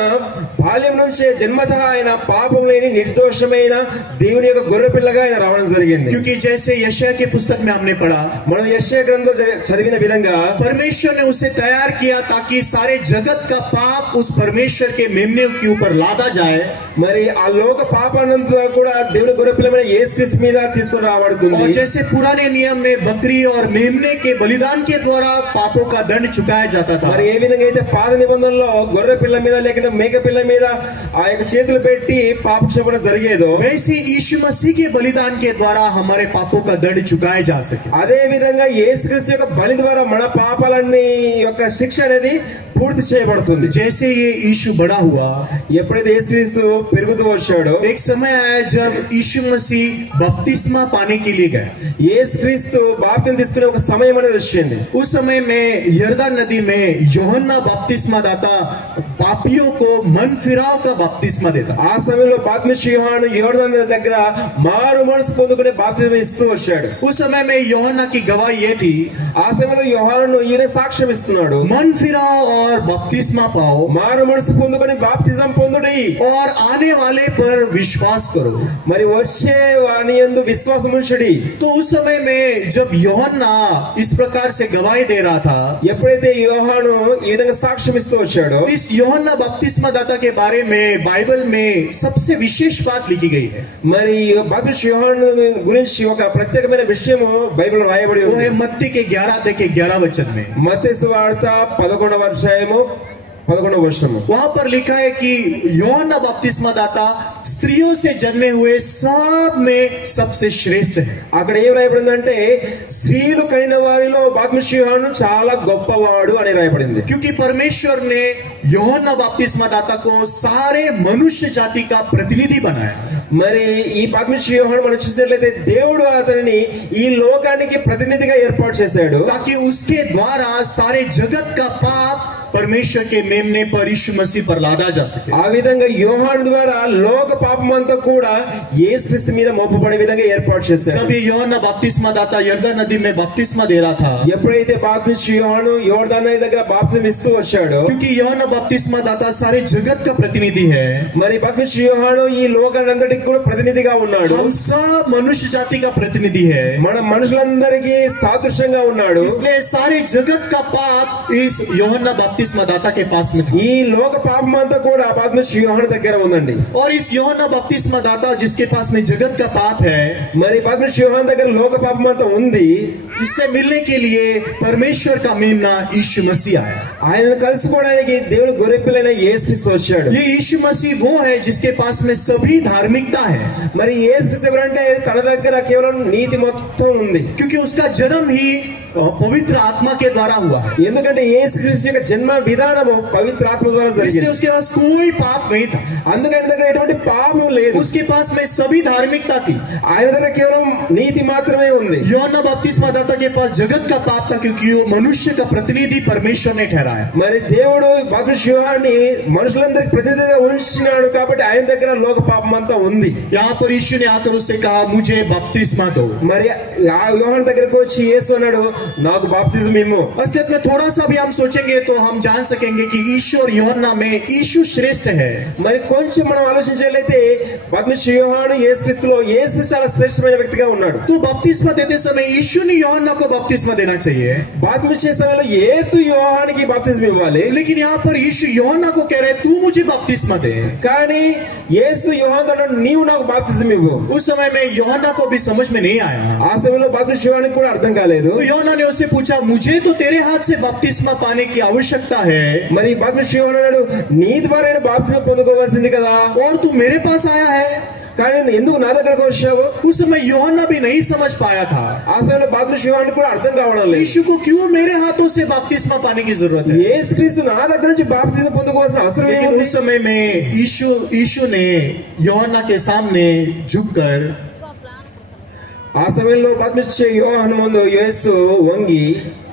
బాల్యం నుంచే జన్మతః ఆయన పాపం లేని నిర్దోషమైన దేవుని యొక్క గొర్రెపిల్లగా ఆయన రావడం జరిగింది। क्योंकि जैसे यशायाह की पुस्तक में हमने पढ़ा, మనం యెషయా గ్రంథంలో చదివిన విధంగా परमेश्वर ने उसे तैयार किया ताकि सारे जगत का पाप उस परमेश्वर के मेमने के ऊपर लादा जाए। మరి ఆ లోక పాపానంతా కూడా దేవుని గొర్రెపిల్లమైన యేసుక్రీస్తు మీద తీసుకొని రాబడుతుంది। और जैसे पुराने नियम में बकरी और मेमने के बलिदान के द्वारा पापों का दंड चुकाया जाता था, మరి ఏ విధంగా అయితే పాత నిబంధనలో గొర్రె పిల్ల మీద లేకపోతే మేక పిల్ల మీద ఆ యొక్క చేతులు పెట్టి పాప క్షమాపణ జరిగేదో, वैसे यीशु मसीह के बलिदान के द्वारा हमारे पापों का दंड चुकाया जा सके। అదే విధంగా యేసుక్రీస్తు యొక్క బలి ద్వారా మన పాపాలన్నీ యొక్క శిక్ష అనేది పూర్తి చేయబడుతుంది। जैसे ये यीशु बड़ा हुआ, ఎప్పుడైతే యేసుక్రీస్తు పెరుగుతూ వచ్చాడో एक समय आया जब यीशु मसीह बपतिस्मा पाने के लिए गया। యేసుక్రీస్తు బాప్తిసం తీసుకునే ఒక సమయం అనేది వచ్చింది। उस समय में यरदन नदी में యోహన్నా बपतिस्मा दाता पापियों को मन फिराव का बपतिस्मा देता। ఆ సమయంలో బాప్తిస్మ యోహాను యోర్దాను నది దగ్గర మారు మనసు పొందుకునే బాప్తిసం ఇస్తూ వచ్చాడు। उस समय में యోహన్నా की गवाही ये थी, ఆ సమయంలో యోహాను ఈయన సాక్ష్యం ఇస్తున్నాడు, मन फिराओ और बपतिस्मा पाओ మారు మనసు పొందుకొని బాప్తిజం పొందుడి और आने वाले पर विश्वास करो। మరి వచ్చే వాని యందు విశ్వాసం ఉంచుడి। तो उस समय में जब యోహన్నా इस प्रकार से गवाही दे रहा था, ఎప్పుడైతే యోహాను ఈ విధంగా సాక్ష్యం ఇస్తూ వచ్చాడో, इस యోహన్నా बपतिस्मा दाता के बारे में बाइबल में सबसे विशेष बात लिखी गई है। మరి బాప్తిస్మ యోహాను గురించి ఒక ప్రత్యేకమైన విషయము బైబిల్లో రాయబడి वो ఉంది। है मत्ती के 11 वचन में। మత్తయి సువార్త 11వ అధ్యాయము 11వ వచనము। वहां पर लिखा है कि యోహన్నా बपतिस्मा दाता स्त्रियों से जन्मे हुए सब में सबसे श्रेष्ठ है। అక్కడ ఏం రాయబడిందంటే స్త్రీలు కనిన వారిలో బాప్తిస్మ యోహాను చాలా గొప్పవాడు అని రాయబడింది। क्योंकि परमेश्वर ने యోహన్నా बपतिस्मा दाता को सारे मनुष्य जाति का प्रतिनिधि बनाया। మరి ఈ బాప్తిస్మ యోహాను మనం చూసినట్లయితే దేవుడు అతనిని ఈ లోకానికి ప్రతినిధిగా ఏర్పాటు చేశాడు, ताकि उसके द्वारा सारे जगत का पाप परमेश्वर के मेमने पर यीशु मसीह पर लादा जा सके। ఆ విధంగా యోహాను ద్వారా లోక పాపం అంతా కూడా యేసుక్రీస్తు మీద మోపబడే విధంగా ఏర్పాటు చేశాడు। जब ये యోహన్నా बपतिस्मा दाता यरदन नदी में बपतिस्मा दे रहा था, ఎప్పుడైతే బాప్తిస్మ యోహాను యోర్దాను నది దగ్గర బాప్తిసం ఇస్తూ వచ్చాడో, क्योंकि యోహన్నా बपतिस्मा दाता सारे जगत का प्रतिनिधि है, మరి బాప్తిస్మ యోహాను ఈ లోకానంతటికి కూడా ప్రతినిధిగా ఉన్నాడు, हम सब मनुष्य जाति का प्रतिनिधि है, మన మనుషులందరికీ సాదృశ్యంగా ఉన్నాడు। इसलिए सारे जगत का पाप इस యోహన్నా बपतिस्मा दाता के पास में था। ఈ లోక పాపం అంతా కూడా బాప్తిస్మ యోహాను దగ్గర ఉందండి। और इस యోహన్నా बपतिस्मा दाता जिसके पास में जगत का पाप है, మరి బాప్తిస్మ యోహాను దగ్గర లోక పాపం అంతా ఉంది, इससे मिलने के लिए परमेश्वर का मेमना यीशु मसीह आया। ఆయనను కలుసుకోవడానికి దేవుడు గొర్రెపిల్లైన యేసుక్రీస్తు వచ్చాడు. ये यीशु मसीह वो है जिसके पास में सभी धार्मिकता है. మరి యేసుక్రీస్తు ఎవరంటే తన దగ్గర కేవలం నీతి మొత్తం ఉంది. क्योंकि उसका जन्म ही पवित्र आत्मा के द्वारा हुआ. ఎందుకంటే యేసుక్రీస్తు యొక్క జన్మ విధానము పవిత్ర ఆత్మ ద్వారా జరిగింది. इसलिए उसके पास कोई पाप नहीं था. అందుకని ఆయన దగ్గర ఎటువంటి పాపం లేదు. उसके पास में सभी धार्मिकता थी. ఆయన దగ్గర కేవలం నీతి మాత్రమే ఉంది. యోహన్నా बपतिस्मा दाता के पास जगत का पाप था क्योंकि वो मनुष्य का प्रतिनिधि परमेश्वर ने ठहराया. మరి దేవుడు బాప్తిస్మా యోహాన్ని మనుషులందరికి ప్రతినిధిగా ఉంచినాడు కాబట్టి ఆయన దగ్గర లోక పాపం అంతా ఉంది. यहाँ पर यीशु ने आकर उससे कहा मुझे बपतिस्मा दो. మరి ఆ యోహాన్ దగ్గరికి వచ్చి యేసు అన్నాడు నాకు బాప్తిజం ఇమ్ము. असलियत में थोड़ा सा भी हम सोचेंगे तो हम जान सकेंगे कि यीशु और योहन्ना में यीशु श्रेष्ठ है. మరి కొంచెం మనం ఆలోచించినట్లయితే బాప్తిస్మా యోహాను యేసుక్రీస్తులో యేసు చాలా శ్రేష్టమైన వ్యక్తిగా ఉన్నాడు. तो बपतिस्मा देते समय यीशु ने యోహన్నా को बपतिस्मा देना चाहिए. బాప్తిజం చేసే సమయంలో యేసు యోహానికి బాప్తిజం ఇవ్వాలి. लेकिन यहाँ पर यीशु యోహన్నా को कह रहे तू मुझे बपतिस्मा दे. కానీ యేసు యోహాను అన్నాడు నీవు నాకు బాప్తిజం ఇవ్వు. उस समय में యోహన్నా को भी समझ में नहीं आया. ఆ సమయంలో బాప్తిస్మా యోహానికి కూడా అర్థం కాలేదు. तो యోహన్నా ने उससे पूछा मुझे तो तेरे हाथ से बपतिस्मा पाने की आवश्यकता है. మరి బాప్తిస్మా యోహాను అన్నాడు నీ ద్వారా బాప్తిజం పొందుకోవాల్సింది కదా. और तू मेरे पास आया है. కానీ ఎందుకు నా దగ్గరకు వచ్చావు? उस समय యోహన్నా भी नहीं समझ पाया था. ఆ సమయంలో బాప్తిస్మా యోహానికి కూడా అర్థం కావడం లేదు. यीशु को क्यों मेरे हाथों से बपतिस्मा पाने की जरूरत है. యేసుక్రీస్తు నా దగ్గర నుంచి బాప్తిజం పొందుకోవాల్సిన అవసరం लेकिन ఏముంది? उस समय में यीशु ने యోహన్నా के सामने झुककर ఆ సమయంలో బాప్తిస్మా యోహాను ముందు యేసు వంగి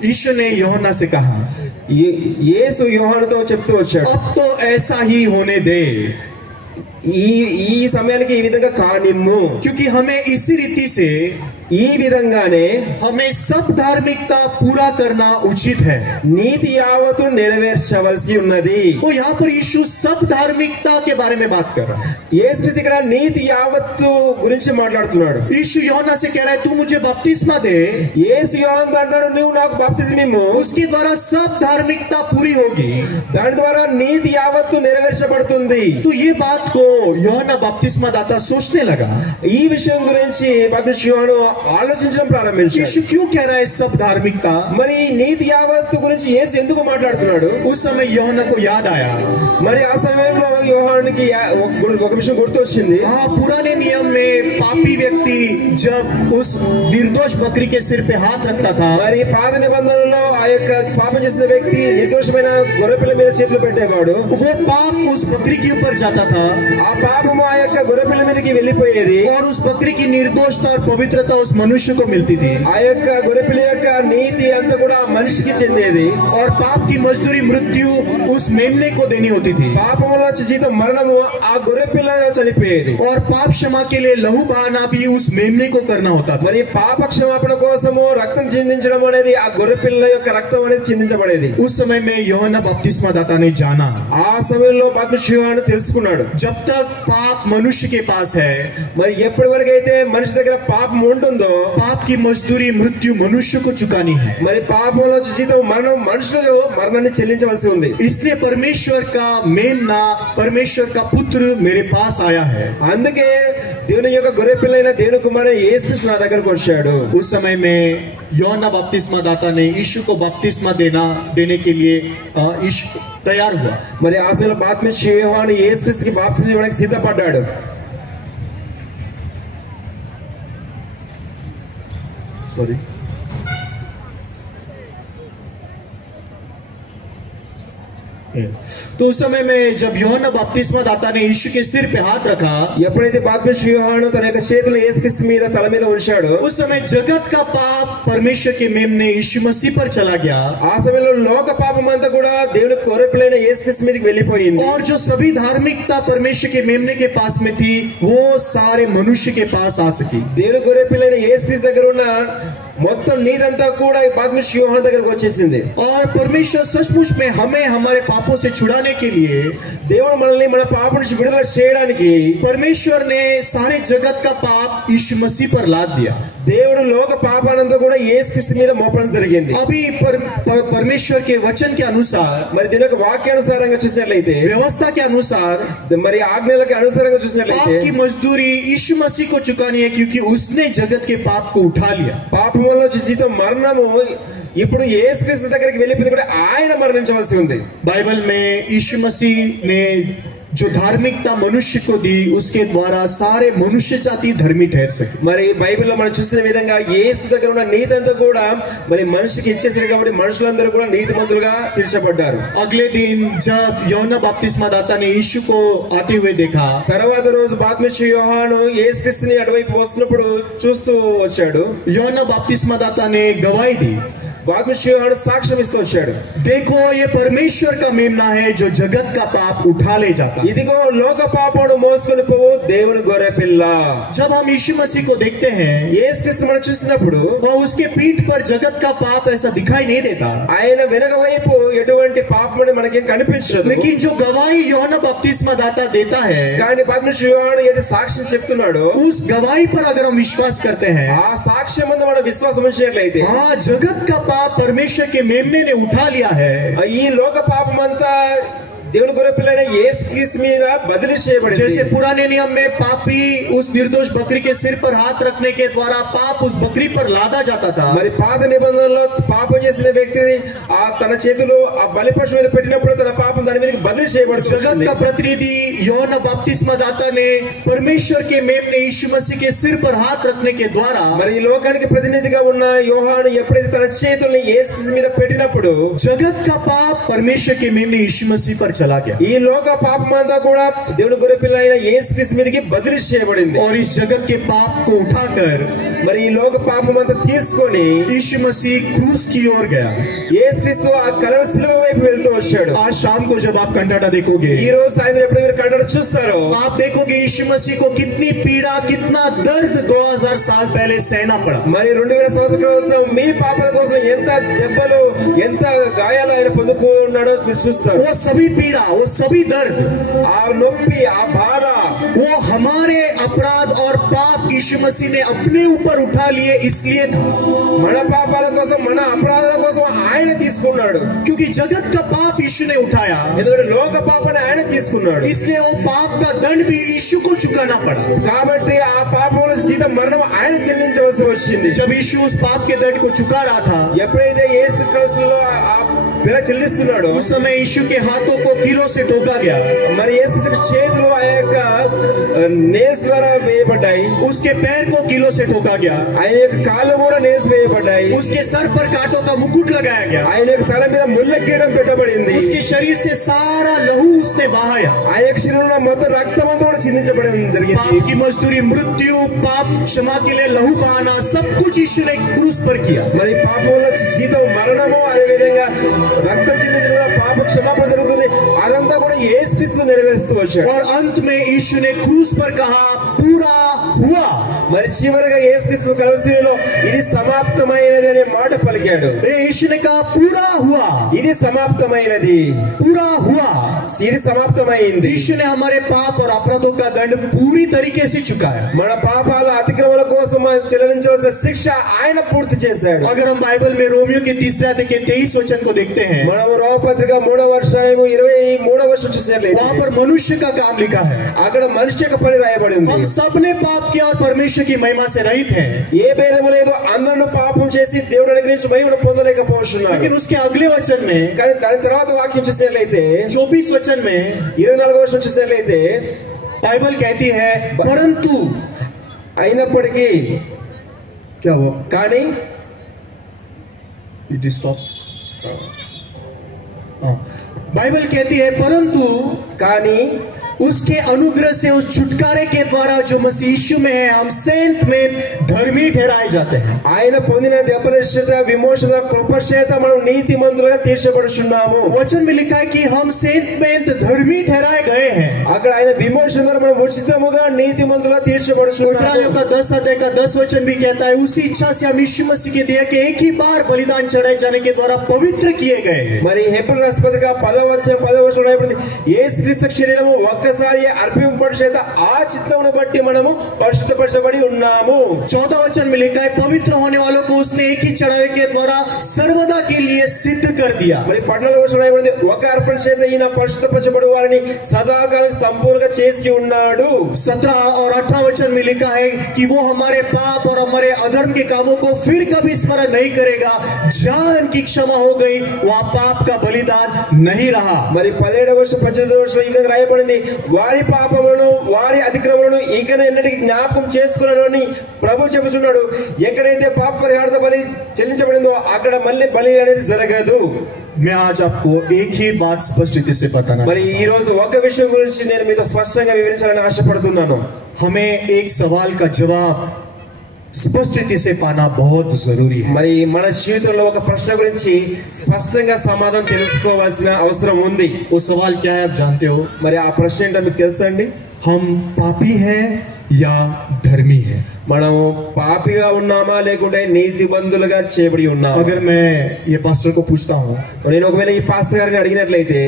यीशु ने యోహన్నా से कहा యేసు యోహానుతో చెప్తూ వచ్చాడు अब तो ऐसा ही होने दे. ఈ సమయానికి ఈ విధంగా కానిమ్ము. क्योंकि हमें इसी रीति से ఈ విధంగానే हमें सब धार्मिकता पूरा करना उचित है. నీతి యావత్తు నెరవేర్చవలసి ఉన్నది. तो यहाँ पर यीशु सब धार्मिकता के बारे में बात कर रहा है. యేసుక్రీస్తు ఇక్కడ నీతి యావత్తు గురించి మాట్లాడుతున్నాడు. यीशु యోहन्ना से कह रहा है तू मुझे बपतिस्मा दे. యేసు యోహానుతో అంటాడు నువ్వు నాకు బాప్తిజం ఇమ్ము. उसके द्वारा सब धार्मिकता पूरी होगी. దాని ద్వారా నీతి యావత్తు నెరవేర్చబడుతుంది. तो ये बात को యోहन्ना बपतिस्मा दाता सोचने लगा. ఈ విషయం గురించి బాప్తిస్మా యోహాను ఆలోచించడం ప్రారంభించాడు. यीशु क्यों कह रहा है सब धार्मिकता. మరి నీతి యావత్తు గురించి యేసు ఎందుకు మాట్లాడుతున్నాడు? उस समय యోहन्ना को याद आया. మరి ఆ సమయంలో యోహానుకి ఒక విషయం గుర్తొచ్చింది. हाँ, पुराने नियम में पापी व्यक्ति जब उस निर्दोष बकरी के सिर पे हाथ रखता था మరి పాత నిబంధనలో ఆ యొక్క పాపం చేసిన వ్యక్తి నిర్దోషమైన గొర్రెపిల్ల మీద చేతులు పెట్టేవాడు. वो पाप उस बकरी के ऊपर जाता था ఆ పాపము ఆ యొక్క గొర్రెపిల్ల మీదకి వెళ్ళిపోయేది. और उस बकरी की निर्दोषता और पवित्रता उस मनुष्य को मिलती थी. ఆ యొక్క గొర్రెపిల్ల యొక్క నీతి అంతా కూడా మనిషికి చెందేది. और पाप की मजदूरी मृत्यु उस मेमने को देनी होती थी. పాపములో వచ్చే జీతం మరణము ఆ గొర్రెపిల్ల చనిపోయేది. और पाप क्षमा के लिए लहू बहाना भी उस मेमने को करना होता था. మరి పాప క్షమాపణ కోసము రక్తం చిందించడం అనేది ఆ గొర్రెపిల్ల యొక్క రక్తం అనేది చిందించబడేది. उस समय में యోహన్నా बपतिस्मा दाता ने जाना. ఆ సమయంలో బాప్తిస్మా యోహాను తెలుసుకున్నాడు जब तक पाप मनुष्य के पास है మరి ఎప్పటి వరకు అయితే మనిషి దగ్గర పాపం ఉంటుందో पाप की मजदूरी मृत्यु मनुष्य को चुकानी है. మరి పాపంలో వచ్చే జీతం మరణం మనుషులు మరణాన్ని చెల్లించవలసి ఉంది. इसलिए परमेश्वर का मेमना परमेश्वर का पुत्र मेरे पास आया है. అందుకే దేవుని యొక్క గొర్రెపిల్లైన దేవుని కుమారుడు యేసుక్రీస్తు నా దగ్గరకు వచ్చాడు. उस समय में యోహన్నా बपतिस्मा दाता ने यीशु को बपतिस्मा देने के लिए यीशु तैयार हुआ. మరి ఆ సమయంలో బాప్తిస్మా యోహాను యేసుక్రీస్తుకి బాప్తిజం ఇవ్వడానికి సిద్ధపడ్డాడు. सॉरी तो उस समय में जब యోహన్నా बपतिस्मा दाता ने यीशु के सिर पे हाथ रखा ఎప్పుడైతే బాప్తిస్మా యోహాను తన యొక్క చేతులు యేసుక్రీస్తు మీద తల మీద ఉంచాడో उस समय जगत का पाप परमेश्वर के मेमने यीशु मसीह पर चला गया. ఆ సమయంలో లోక పాపం అంతా కూడా దేవుని గొర్రెపిల్లైన యేసుక్రీస్తు మీదకి వెళ్ళిపోయింది. और जो सभी धार्मिकता परमेश्वर के मेमने के पास में थी वो सारे मनुष्य के पास आ सकी. దేవుని గొర్రెపిల్లైన యేసుక్రీస్తు దగ్గర ఉన్న మొత్తం నీదంతా కూడా బాప్తిస్మా యోహాను దగ్గరకు వచ్చేసింది. और परमेश्वर सचमुच में हमें हमारे पापों से छुड़ाने के लिए దేవుడు మనల్ని మన పాపం నుంచి విడుదల చేయడానికి परमेश्वर ने सारे जगत का पाप यीशु मसीह पर लाद दिया. దేవుడు లోక పాపానంతా కూడా యేసుక్రీస్తు మీద మోపడం జరిగింది. अभी परमेश्वर के वचन के अनुसार మరి దీని యొక్క వాక్యానుసారంగా చూసినట్లయితే व्यवस्था के अनुसार మరి ఆజ్ఞలకు అనుసారంగా पाप చూసినట్లయితే की मजदूरी यीशु मसीह को चुकानी है क्योंकि उसने जगत के पाप को उठा लिया. పాపం పాపం వల్ల వచ్చే జీతం మరణము ఇప్పుడు యేసుక్రీస్తు దగ్గరికి వెళ్ళిపోయింది కూడా ఆయన మరణించవలసి ఉంది. बाइबल में यीशु मसीह ने जो धार्मिकता मनुष्य को दी उसके द्वारा सारे मनुष्य जाति धर्मी ठहर सके. మరి బైబిల్లో మనం చూసిన విధంగా యేసు దగ్గర ఉన్న నీతి అంతా కూడా మరి మనిషికి ఇచ్చేసారు కాబట్టి మనుషులందరూ కూడా నీతిమంతులుగా తీర్చబడ్డారు. अगले दिन जब यूहन्ना बपतिस्मा दाता ने यीशु को आते हुए देखा, తర్వాత రోజు బాప్తిస్మ యోహాను యేసుక్రీస్తుని అటువైపు వస్తున్నప్పుడు చూస్తూ వచ్చాడు. यूहन्ना बपतिस्मा दाता ने गवाही दी, బాప్తిస్మ యోహాను సాక్ష్యం ఇస్తూ వచ్చాడు. देखो ये परमेश्वर का मेमना है जो जगत का पाप उठा ले जाता. ఇదిగో లోక పాపమును మోసుకొని పోవు దేవుని గొర్రె పిల్ల. जब हम यीशु मसीह को देखते हैं, యేసుక్రీస్తు మనం చూసినప్పుడు और उसके पीठ पर जगत का पाप ऐसा दिखाई नहीं देता, ఆయన వెనక వైపు ఎటువంటి పాపం మనకేం కనిపించదు. लेकिन जो गवाही यूहन्ना बपतिस्मा दाता देता है, కానీ బాప్తిస్మ యోహాను ఏది సాక్ష్యం చెప్తున్నాడో उस गवाही पर अगर हम विश्वास करते हैं, ఆ సాక్ష్యం మీద మనం విశ్వాసం ఉంచినట్లయితే हाँ जगत का पाप परमेश्वर के मेमने ने उठा लिया है. ఈ లోక పాపం అంతా దేవుని గొర్రె పిల్లైన యేసుక్రీస్తు మీద బదిలీ చేయబడింది. जैसे पुराने नियम में पापी उस निर्दोष बकरी के सिर पर हाथ रखने के द्वारा पाप उस बकरी पर लादा जाता था, మరి పాత నిబంధనలో పాపం చేసిన వ్యక్తి ఆ తన చేతిలో ఆ బలిపశువు మీద పెట్టినప్పుడు తన పాపం దాని మీదకి బదిలీ చేయబడుతుంది. जगत का प्रतिनिधि यूहन्ना बपतिस्मा दाता ने परमेश्वर के मेमने यीशु मसीह के सिर पर हाथ रखने के द्वारा మరి ఈ లోకానికి ప్రతినిధిగా ఉన్న యోహాను ఎప్పుడైతే తన చేతుల్ని యేసు మీద పెట్టినప్పుడు जगत का पाप परमेश्वर के मेमने यीशु मसीह पर चला गया, ఈ లోక పాపం అంతా కూడా దేవుని గొర్రె పిల్ల అయిన యేసుక్రీస్తు మీదకి బదిలీ చేయబడింది. और इस जगत के पाप को उठाकर మరి ఈ లోక పాపం అంతా తీసుకొని यीशु मसीह क्रूस की ओर गया. యేసుక్రీస్తు ఆ కలవ శిలువ వైపు వెళ్తూ వచ్చాడు. आज शाम को जब आप कंटाटा देखोगे, ఈ రోజు సాయంత్రం ఎప్పుడు మీరు కన్నడ చూస్తారో आप देखोगे यीशु मसीह को कितनी पीड़ा, कितना दर्द 2000 साल पहले सहना पड़ा. మరి 2000 సంవత్సరాల క్రితం మీ పాపల కోసం ఎంత దెబ్బలు ఎంత గాయాలు ఆయన పొందుకున్నాడో మీరు చూస్తారు. वो सभी पीड़ा, वो सभी दर्द, ఆ నొప్పి ఆ బాధ वो हमारे अपराध और पाप यीशु मसीह ने अपने ऊपर उठा लिए इसलिए था, మన పాపాల కోసం మన అపరాధాల కోసం ఆయన తీసుకున్నాడు. क्योंकि जगत का पाप यीशु ने उठाया, ఎందుకంటే లోక పాపాన్ని ఆయన తీసుకున్నాడు. इसलिए वो पाप का दंड भी यीशु को चुकाना पड़ा. కాబట్టి ఆ పాపముల జీతం మరణం ఆయన చెల్లించవలసి వచ్చింది. जब यीशु उस पाप के दंड को चुका रहा था, ఎప్పుడైతే యేసుక్రీస్తులో ఆ విల చెల్లిస్తున్నాడో उस समय यीशु के हाथों को कीलों से ठोका गया, మరి యేసుక్రీస్తు చేతులు ఆ యొక్క నేల్స్ ద్వారా వేయబడ్డాయి. उसके पैर को कीलों से ठोका गया, ఆయన యొక్క కాళ్ళు కూడా నేల్స్ వేయబడ్డాయి. उसके सर पर कांटों का मुकुट लगाया गया, ఆయన యొక్క తల మీద ముళ్ళ కిరీటం పెట్టబడింది. उसके शरीर से सारा लहू उसने बहाया. ఆయన యొక్క శరీరంలో మొత్తం రక్తం అంతా కూడా చిందించబడడం జరిగింది. पाप की मजदूरी मृत्यु, पाप क्षमा के लिए लहू बहाना, सब कुछ यीशु ने क्रूस पर किया. మరి పాపంలో జీతం మరణము, అదే విధంగా రక్తం చిందించడం వల్ల పాప క్షమాపణ జరుగుతుంది. అదంతా కూడా యేసుక్రీస్తు నెరవేరుస్తూ వచ్చాడు. और अंत में यीशु ने क्रूस पर कहा पूरा हुआ. మరి చివరిగా యేసుక్రీస్తు కలవరిలో ఇది సమాప్తమైనది అనే మాట పలికాడు. यीशु ने कहा पूरा हुआ, ఇది సమాప్తమైనది, पूरा हुआ. ఇది సమాప్తమైంది. यीशु ने हमारे पाप और अपराधों का दंड पूरी तरीके से चुकाया. మన పాపాల అతిక్రమణ కోసం చెల్లించవలసిన శిక్ష ఆయన పూర్తి చేశాడు. अगर हम बाइबल में रोमियो के 3 अध्याय के 23 वचन को देखते हैं, మనం రోమపత్రిక 3వ అధ్యాయము 23వ వచనం చూసినట్లయితే वहां पर मनुष्य का काम लिखा है. అక్కడ మనిషి యొక్క పని రాయబడి ఉంది. हम सब ने पाप किया और परमेश्वर की महिमा से रहित हैं. ఏ భేదము లేదు, అందరూ పాపం చేసి దేవుని అనుగ్రహించి మహిమను పొందలేకపోతున్నారు. लेकिन उसके अगले वचन में, కానీ దాని తర్వాత వాక్యం చూసినట్లయితే 24 वचन में 24వ వచనం చూసినట్లయితే बाइबल कहती है परंतु, అయినప్పటికీ क्या हुआ, కానీ इट इज स्टॉप. बाइबल कहती है परंतु కానీ उसके अनुग्रह से उस छुटकारे के द्वारा जो मसीह यीशु में है हम सेंत में धर्मी ठहराए जाते हैं. ఆయన పొందిన దెబ్బల చేత విమోచన కృప చేత మనం నీతిమంతులుగా తీర్చబడుచున్నాము. वचन में लिखा है कि हम सेंत में धर्मी ठहराए गए हैं. అక్కడ ఆయన విమోచన ద్వారా మనం ఉచితముగా నీతిమంతులుగా తీర్చబడుచున్నాము. इब्रानियों का 10 अध्याय का 10 वचन भी कहता है उसी इच्छा से हम यीशु मसीह के दिया के एक ही बार बलिदान चढ़ाए जाने के द्वारा पवित्र किए गए हैं. మరి హెబ్రీ రాష్ట్రపతిగా 10వ వచనం రాయబడింది యేసుక్రీస్తు శరీరము ఒక్కసారి అర్పింపబడి చేత ఆ చిత్తమును బట్టి మనము పరిశుద్ధపరచబడి ఉన్నాము. 14 वचन में लिखा है, पवित्र होने वालों को उसने एक ही चढ़ावे के द्वारा सर्वदा के लिए सिद्ध कर दिया. మరి 14వ వచనంలో రాయబడింది, ఒక అర్పణ చేత ఈయన పరిశుద్ధపరచబడి వారిని సదాకాలం సంపూర్ణంగా చేసి ఉన్నాడు. 17 और 18 वचन में लिखा है कि वो हमारे पाप और हमारे अधर्म के कामों को फिर कभी स्मरण नहीं करेगा. जहां इनकी क्षमा हो गई वहां पाप का बलिदान नहीं रहा. మరి 17వ వచనం 18వ వచనంలో ఈ విధంగా రాయబడింది, వారి పాపములను వారి అతిక్రమములను ఇక ఎన్నటికీ జ్ఞాపకం చేసుకున్నాడు అని ప్రభు చెబుతున్నాడు. ఎక్కడైతే పాప పరిహారార్థ బలి చెల్లించబడిందో అక్కడ మళ్ళీ బలి అనేది జరగదు. मैं आज आपको एक ही बात स्पष्ट रीति से बताना మరి ఈ రోజు ఒక విషయం గురించి నేను మీతో స్పష్టంగా వివరించాలని ఆశపడుతున్నాను. हमें एक सवाल का जवाब स्पष्ट रीति से पाना बहुत जरूरी है. మరి మన జీవితంలో ఒక ప్రశ్న గురించి స్పష్టంగా సమాధానం తెలుసుకోవాల్సిన అవసరం ఉంది. वो सवाल क्या है आप जानते हो? మరి ఆ ప్రశ్న ఏంటో మీకు తెలుసా అండి? हम पापी हैं या धर्मी हैं? మనం పాపిగా ఉన్నామా లేకుంటే నీతిమంతులుగా చేయబడి ఉన్నామా? अगर मैं ये पास्टर को पूछता हूँ, నేను ఒకవేళ ఈ పాస్టర్ గారిని అడిగినట్లయితే,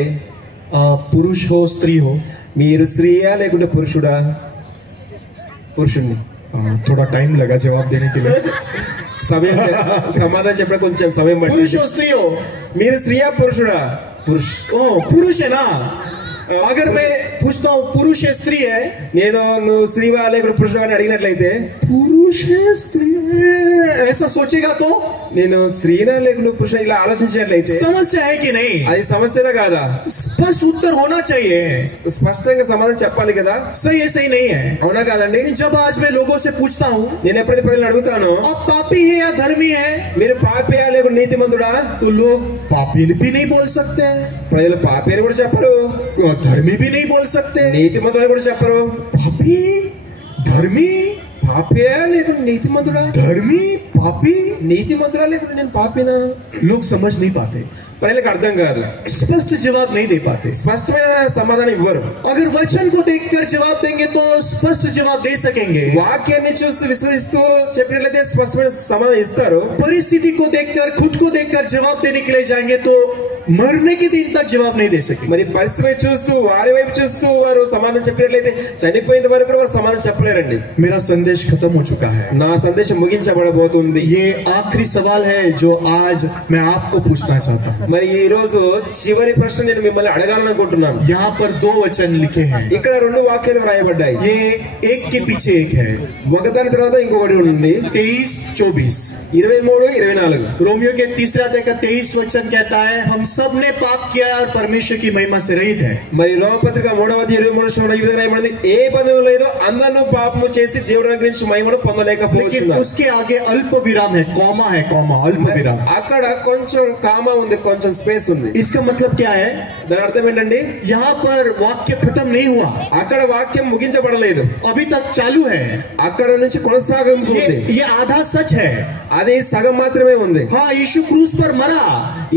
पुरुष हो स्त्री हो, మీరు స్త్రీయా లేకుంటే పురుషుడా? పురుషుణ్ణి. थोड़ा टाइम लगा जवाब देने के लिए. సమయం సమాధానం చెప్పడం కొంచెం సమయం पुरुष పడుతుంది. हो स्त्री हो? మీరు స్త్రీయా పురుషుడా? ओ पुरुष है ना. अगर मैं पूछता हूँ पुरुष है स्त्री है, నేను నువ్వు స్త్రీవా లేకుంటే పురుషుడా అని అడిగినట్లయితే, पुरुष है स्त्री है ऐसा सोचेगा तो నేను స్త్రీనా లేకుంటే పురుషుడా ఇలా ఆలోచించినట్లయితే समस्या है कि नहीं? అది సమస్యనా కాదా? स्पष्ट उत्तर होना चाहिए. స్పష్టంగా సమాధానం చెప్పాలి కదా? सही है सही नहीं है? అవునా కాదండి? जब आज मैं लोगों से पूछता हूँ నేను ఎప్పుడైతే ప్రజలను అడుగుతాను, आप पापी है या धर्मी है, మీరు పాపియా లేకుంటే నీతిమంతుడా, तो लोग पापी भी नहीं बोल सकते, ప్రజలు పాపి అని కూడా చెప్పరు, धर्मी भी नहीं बोल सकते. నీతిమంతుడు అని కూడా చెప్పరు. पापी धर्मी, పాపియా లేకుంటే నీతిమంతుడా, धर्मी पापी, నీతిమంతుడా లేకుంటే నేను పాపినా? लोग समझ नहीं पाते, ప్రజలకు అర్థం కాదు, स्पष्ट जवाब नहीं दे पाते. స్పష్టమైన సమాధానం ఇవ్వరు. अगर वचन को देखकर जवाब देंगे तो स्पष्ट जवाब दे सकेंगे. వాక్యాన్ని చూస్తూ విశ్వసిస్తూ చెప్పినట్లయితే స్పష్టమైన సమాధానం ఇస్తారు. परिस्थिति को देखकर खुद को देखकर जवाब देने के लिए जाएंगे तो मरने के दिन तक जवाब नहीं दे सकेंगे. మరి పరిస్థితి వైపు చూస్తూ వారి వైపు చూస్తూ వారు సమాధానం చెప్పినట్లయితే చనిపోయేంత వరకు కూడా వారు సమాధానం చెప్పలేరండి. मेरा संदेश खत्म हो चुका है. నా సందేశం ముగించబడబోతుంది. ये आखिरी सवाल है जो आज मैं आपको पूछना चाहता हूँ. మరి ఈ రోజు చివరి ప్రశ్న నేను మిమ్మల్ని అడగాలనుకుంటున్నాను. यहाँ पर 2 वचन लिखे हैं. ఇక్కడ 2 వాక్యాలు రాయబడ్డాయి. ये एक के पीछे एक है. ఒకదాని తర్వాత ఇంకొకటి ఉంది. 23-24 23, 24. रोमियो के 3 अध्याय का 23 वचन कहता है, हम सब ने पाप किया और परमेश्वर की महिमा से रहित है. మరి రోమపత్రిక 3వ అధ్యాయం 23వ వచనంలో ఈ విధంగా రాయబడింది, ఏ పదము లేదో అందరూ పాపము చేసి దేవుని గురించి మహిమను लेकिन పొందలేకపోతున్నారు. उसके आगे अल्प विराम है, कॉमा है, कॉमा अल्प विराम. అక్కడ కొంచెం కామా ఉంది, కొంచెం స్పేస్ ఉంది. इसका मतलब क्या है? దాని అర్థం ఏంటండి? यहाँ पर वाक्य खत्म नहीं हुआ, అక్కడ వాక్యం ముగించబడలేదు, अभी तक चालू है. అక్కడ నుంచి కొనసాగింపు ఉంది. ये आधा सच है. అది సగం మాత్రమే ఉంది. हाँ, यीशु क्रूस पर मरा,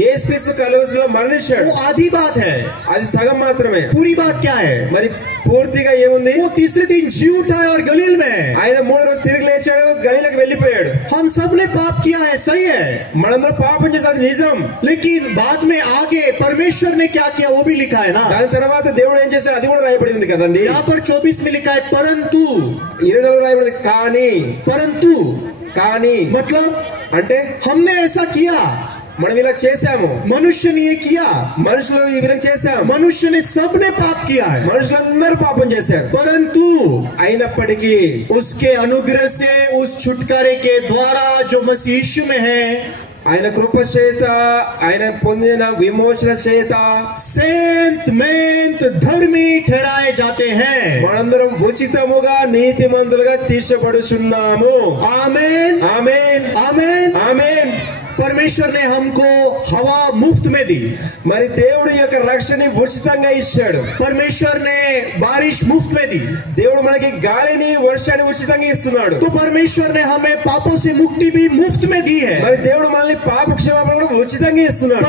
యేసుక్రీస్తు కలువరిలో మరణించాడు, वो आधी बात है. అది సగం మాత్రమే. पूरी बात क्या है? మరి పూర్తిగా ఏముంది? वो तीसरे दिन जी उठा है और गलील में. ఆయన 3వ రోజు తిరిగి లేచాడు, గలీలకు వెళ్ళిపోయాడు. हम सब ने पाप किया है, सही है, మనందరం పాపం చేసి అది నిజం. लेकिन बाद में आगे परमेश्वर ने क्या किया वो भी लिखा है ना. దాని తర్వాత దేవుడు ఏం చేశాడు అది కూడా రాయబడి ఉంది కదండి. यहाँ पर 24 में लिखा है परंतु. 24 రాయబడింది కానీ. परंतु కానీ मतलब అంటే हमने ऐसा किया, మనం ఇలా చేశాము, मनुष्य ने ये किया, మనుషులు ఈ విధంగా చేశాం, मनुष्य ने सबने पाप किया है, మనుషులందరూ పాపం చేశారు. परंतु అయినప్పటికీ उसके अनुग्रह से उस छुटकारे के द्वारा जो मसीह यीशु में है, ఆయన కృప చేత ఆయన పొందిన విమోచన చేత सेंत मेंत धर्मी ठहराए जाते हैं. మనందరం ఉచితముగా నీతిమంతులుగా తీర్చబడుచున్నాము. आमेन ఆమేన్, आमेन. ఆమేన్. परमेश्वर ने हमको हवा मुफ्त में दी, మరి దేవుడి యొక్క రక్షణ ఉచితంగా ఇచ్చాడు. परमेश्वर ने बारिश मुफ्त में दी, దేవుడు మనకి గాలిని వర్షాన్ని ఉచితంగా ఇస్తున్నాడు. तो परमेश्वर ने हमें पापों से मुक्ति भी मुफ्त में दी है. మరి దేవుడు మనల్ని పాప క్షమాపణ కూడా ఉచితంగా ఇస్తున్నాడు.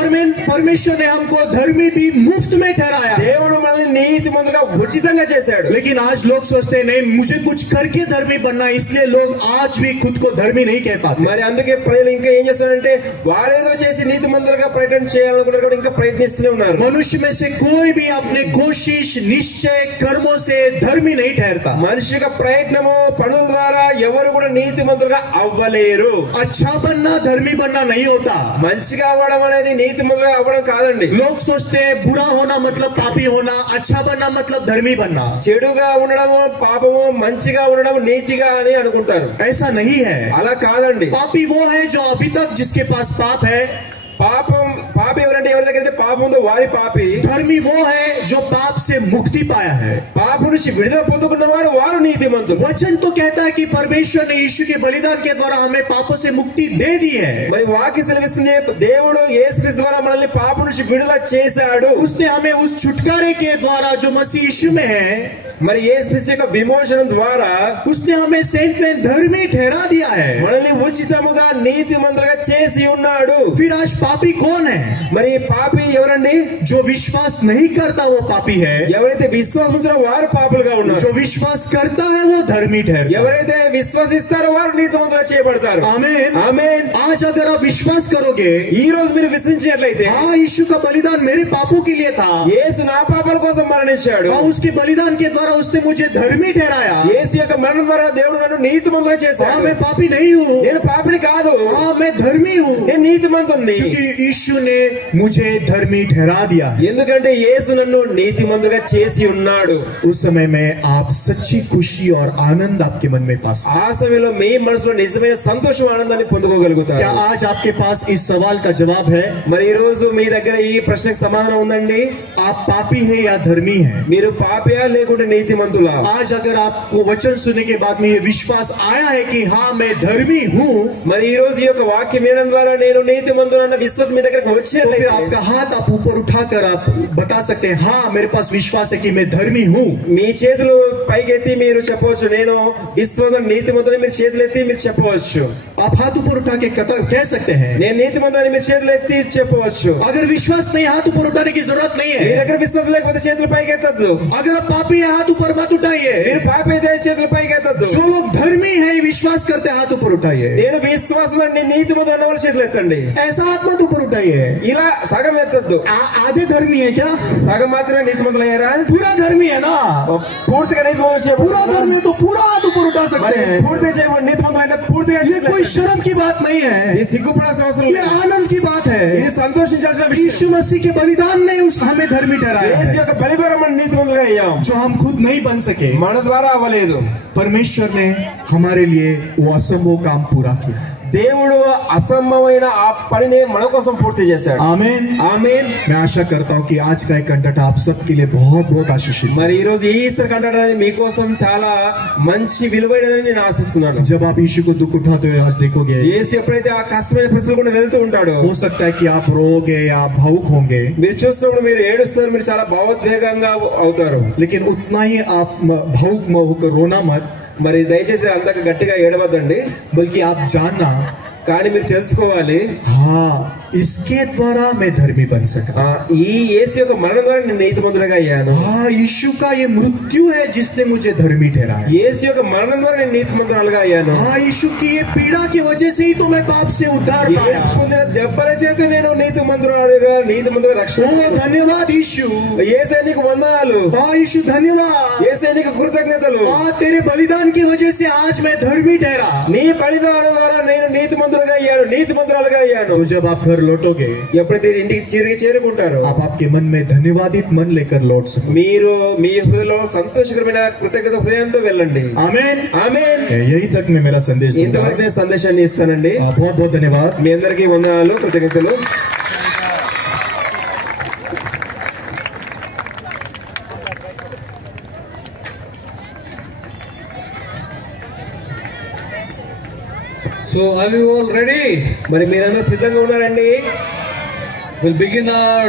परमेश्वर ने हमको धर्मी भी मुफ्त में ठहराया. దేవుడు మనల్ని నీతిమంతులుగా ఉచితంగా చేశాడు. लेकिन आज लोग सोचते हैं नहीं मुझे कुछ करके धर्मी बनना है, इसलिए लोग आज भी खुद को धर्मी नहीं कह पाते. మరి అందుకే ప్రజలు ఇంకా ఏం చేస్తారంటే వారేదో చేసి నీతిమంతులుగా ప్రయత్నం చేయాలనుకున్నారు కూడా ఇంకా ప్రయత్నిస్తూనే ఉన్నారు. मनुष्य में से कोई भी अपने कोशिश निश्चय कर्मों से धर्मी नहीं ठहरता. మనిషి యొక్క ప్రయత్నము పనుల ద్వారా ఎవరు కూడా నీతిమంతులుగా అవ్వలేరు. अच्छा बनना धर्मी बनना नहीं होता. మంచిగా అవ్వడం అనేది నీతిమంతులుగా అవ్వడం కాదండి. लोग सोचते हैं बुरा होना मतलब पापी होना, अच्छा बनना मतलब धर्मी बनना. చెడుగా ఉండడము పాపము, మంచిగా ఉండడం నీతిగా అని అనుకుంటారు. ऐसा नहीं है. అలా కాదండి. पापी वो है जो अभी तक जिसके पास पाप है. పాపి ఎవరంటే ఎవరి దగ్గర పాపం ఉందో వారి పాపి. धर्मी वो है जो पाप से मुक्ति पाया है. పాపం నుంచి విడుదల పొందుకున్న వారు నీతిమంతులు. वचन तो कहता है कि परमेश्वर ने यीशु के बलिदान के द्वारा हमें पापों से मुक्ति दे दी है. మరి వాక్యం సెలవిస్తుంది దేవుడు యేసుక్రీస్తు ద్వారా మనల్ని పాపం నుంచి విడుదల చేశాడు. उसने हमें उस छुटकारे के द्वारा जो मसीह यीशु में है, మరి యేసుక్రీస్తు యొక్క విమోచనం ద్వారా उसने हमें सेंट में धर्मी ठहरा दिया है. మనల్ని ఉచితముగా నీతిమంతులుగా చేసి ఉన్నాడు. फिर आज पापी कौन है? మరి పాపి ఎవరండి? जो विश्वास नहीं करता वो पापी है. ఎవరైతే విశ్వాసం ఉంచారో వారు పాపులుగా ఉన్నారు. जो विश्वास करता है वो धर्मी ठहरता है. ఎవరైతే విశ్వసిస్తారో వారు నీతిమంతులుగా చేయబడతారు. आमीन. ఆమేన్. आज अगर आप विश्वास करोगे, ఈ రోజు మీరు విశ్వసించినట్లయితే हाँ यीशु का बलिदान मेरे पापों के लिए था, యేసు నా పాపాల కోసం మరణించాడు, हाँ उसके बलिदान के द्वारा उसने मुझे धर्मी ठहराया, యేసు యొక్క మరణం ద్వారా దేవుడు నన్ను నీతిమంతులుగా हाँ చేశాడు. मैं पापी नहीं हूँ, నేను పాపిని కాదు, हाँ मैं धर्मी हूँ, నేను నీతిమంతుణ్ణి. क्योंकि यीशु ने मुझे धर्मी ठहरा दिया. ఎందుకంటే యేసు నన్ను నీతిమంతులుగా చేసి ఉన్నాడు. उस समय में आप सच्ची खुशी और आनंद आपके मन में पा सकते. ఆ సమయంలో మీ మనసులో నిజమైన సంతోషం ఆనందాన్ని పొందుకోగలుగుతారు. क्या आज आपके पास इस सवाल का जवाब है? మరి ఈ రోజు మీ దగ్గర ఈ ప్రశ్నకు సమాధానం ఉందండి? आप पापी है या धर्मी है? మీరు పాపియా లేకుంటే నీతిమంతులా? आज अगर आपको वचन सुनने के बाद में ये विश्वास आया है कि हाँ मैं धर्मी हूँ, మరి ఈ రోజు ఈ యొక్క వాక్యం వినడం ద్వారా నేను నీతిమంతుడన్న విశ్వాసం మీ దగ్గరకు तो फिर వచ్చినట్లయితే आपका हाथ आप ऊपर उठाकर आप बता सकते हैं हाँ मेरे पास विश्वास है कि मैं धर्मी हूँ. మీ చేతులు పైకెత్తి మీరు చెప్పవచ్చు నేను విశ్వాసం నీతిమంతుడని మీరు చేతులు ఎత్తి మీరు చెప్పవచ్చు. आप हाथ ऊपर उठा के कह सकते हैं. నేను నీతిమంతుడని మీరు చేతులు ఎత్తి చెప్పవచ్చు. अगर विश्वास नहीं हाथ ऊपर उठाने की जरूरत नहीं మీ है. దగ్గర విశ్వాసం లేకపోతే చేతులు పైకెత్తద్దు. अगर आप पापी है हाथ ऊपर मत उठाइए. మీరు పాపి అయితే చేతులు పైకెత్తద్దు. जो लोग धर्मी है विश्वास करते हैं हाथ ऊपर उठाइए. నేను విశ్వాసం నీతిమంతుడు అన్న వాళ్ళు చేతులు ఎత్తండి. ऐसा हाथ मत ऊपर उठाइए. ఇలా సగం ఎత్తద్దు. आधे धर्मी है क्या? సగం మాత్రమే నీతిమంతులు అయ్యారా? पूरा धर्मी है ना? పూర్తిగా నీతిమంతులు पूरा धर्मी है तो पूरा हाथ ऊपर उठा सकते हैं. పూర్తిగా చేయమని నీతిమంతులు అంటే పూర్తిగా ये कोई शर्म की बात नहीं है, ఇది సిగ్గుపడాల్సిన అవసరం ये లేదు. आनंद की बात है. ఇది సంతోషించాల్సిన విషయం. यीशु मसीह के बलिदान ने हमें धर्मी ठहराया యేసు है, యొక్క బలి ద్వారా మనం నీతిమంతులుగా అయ్యాం. जो हम खुद नहीं बन सके. మన ద్వారా అవ్వలేదు. परमेश्वर ने हमारे लिए वो असंभव काम पूरा किया. దేవుడు అసంభవమైన ఆ పనిని మన కోసం పూర్తి చేశాడు. आमीन. ఆమేన్. मैं आशा करता हूँ कि आज का एक कंटेंट आप सबके लिए बहुत बहुत आशीषित. మరి ఈ రోజు ఈ ఈస్టర్ కంటెంట్ అనేది మీకోసం చాలా మంచి విలువైనదని నేను ఆశిస్తున్నాను. जब आप यीशु को दुख उठाते हुए आज देखोगे, యేసు ఎప్పుడైతే ఆ కష్టమైన పరిస్థితులు కూడా వెళ్తూ ఉంటాడో हो सकता है कि आप रोगे या आप भावुक होंगे, మీరు చూస్తున్నప్పుడు మీరు ఏడుస్తారు, మీరు చాలా భావోద్వేగంగా అవుతారు. लेकिन उतना ही आप भावुक न होकर रोना मत, మరి దయచేసి అంతగా గట్టిగా ఏడవద్దండి. बल्कि आप जानना కానీ మీరు తెలుసుకోవాలి, हाँ इसके द्वारा मैं धर्मी बन सका. ఈ యేసు యొక్క మరణం ద్వారా నేను నీతిమంతుడిగా అయ్యాను. हाँ यीशु का ये मृत्यु है जिसने मुझे धर्मी ठहराया. యేసు యొక్క మరణం ద్వారా నేను నీతిమంతురాలుగా అయ్యాను. हाँ यीशु की ये पीड़ा की वजह से ही तो मैं पाप से उद्धार యేసు पाया. పొందిన దెబ్బల చేత నేను నీతిమంతుడిగా రక్షణ. ओ धन्यवाद यीशु. యేసే నీకు వందనాలు. हाँ यीशु धन्यवाद. యేసే నీకు కృతజ్ఞతలు. हाँ तेरे बलिदान की वजह से आज मैं धर्मी ठहरा. నీ బలిదానం ద్వారా నేను నీతిమంతుడిగా అయ్యాను, నీతిమంతురాలుగా అయ్యాను. तो जब आप घर लौटोगे, ఎప్పుడైతే ఇంటికి చేరుకుంటారు आप आपके मन में धन्यवादित मन लेकर लौट सको. మీరు మీ హృదయంలో సంతోషకరమైన కృతజ్ఞత హృదయంతో వెళ్ళండి. आमीन. ఆమేన్. यही तक मैं मेरा संदेश दूंगा. ఇంతవరకు నేను సందేశాన్ని ఇస్తానండి. बहुत बहुत धन्यवाद. మీ అందరికీ వందనాలు, కృతజ్ఞతలు. So are you all ready? మరి మీరందరూ సిద్ధంగా ఉన్నారండి? We'll begin our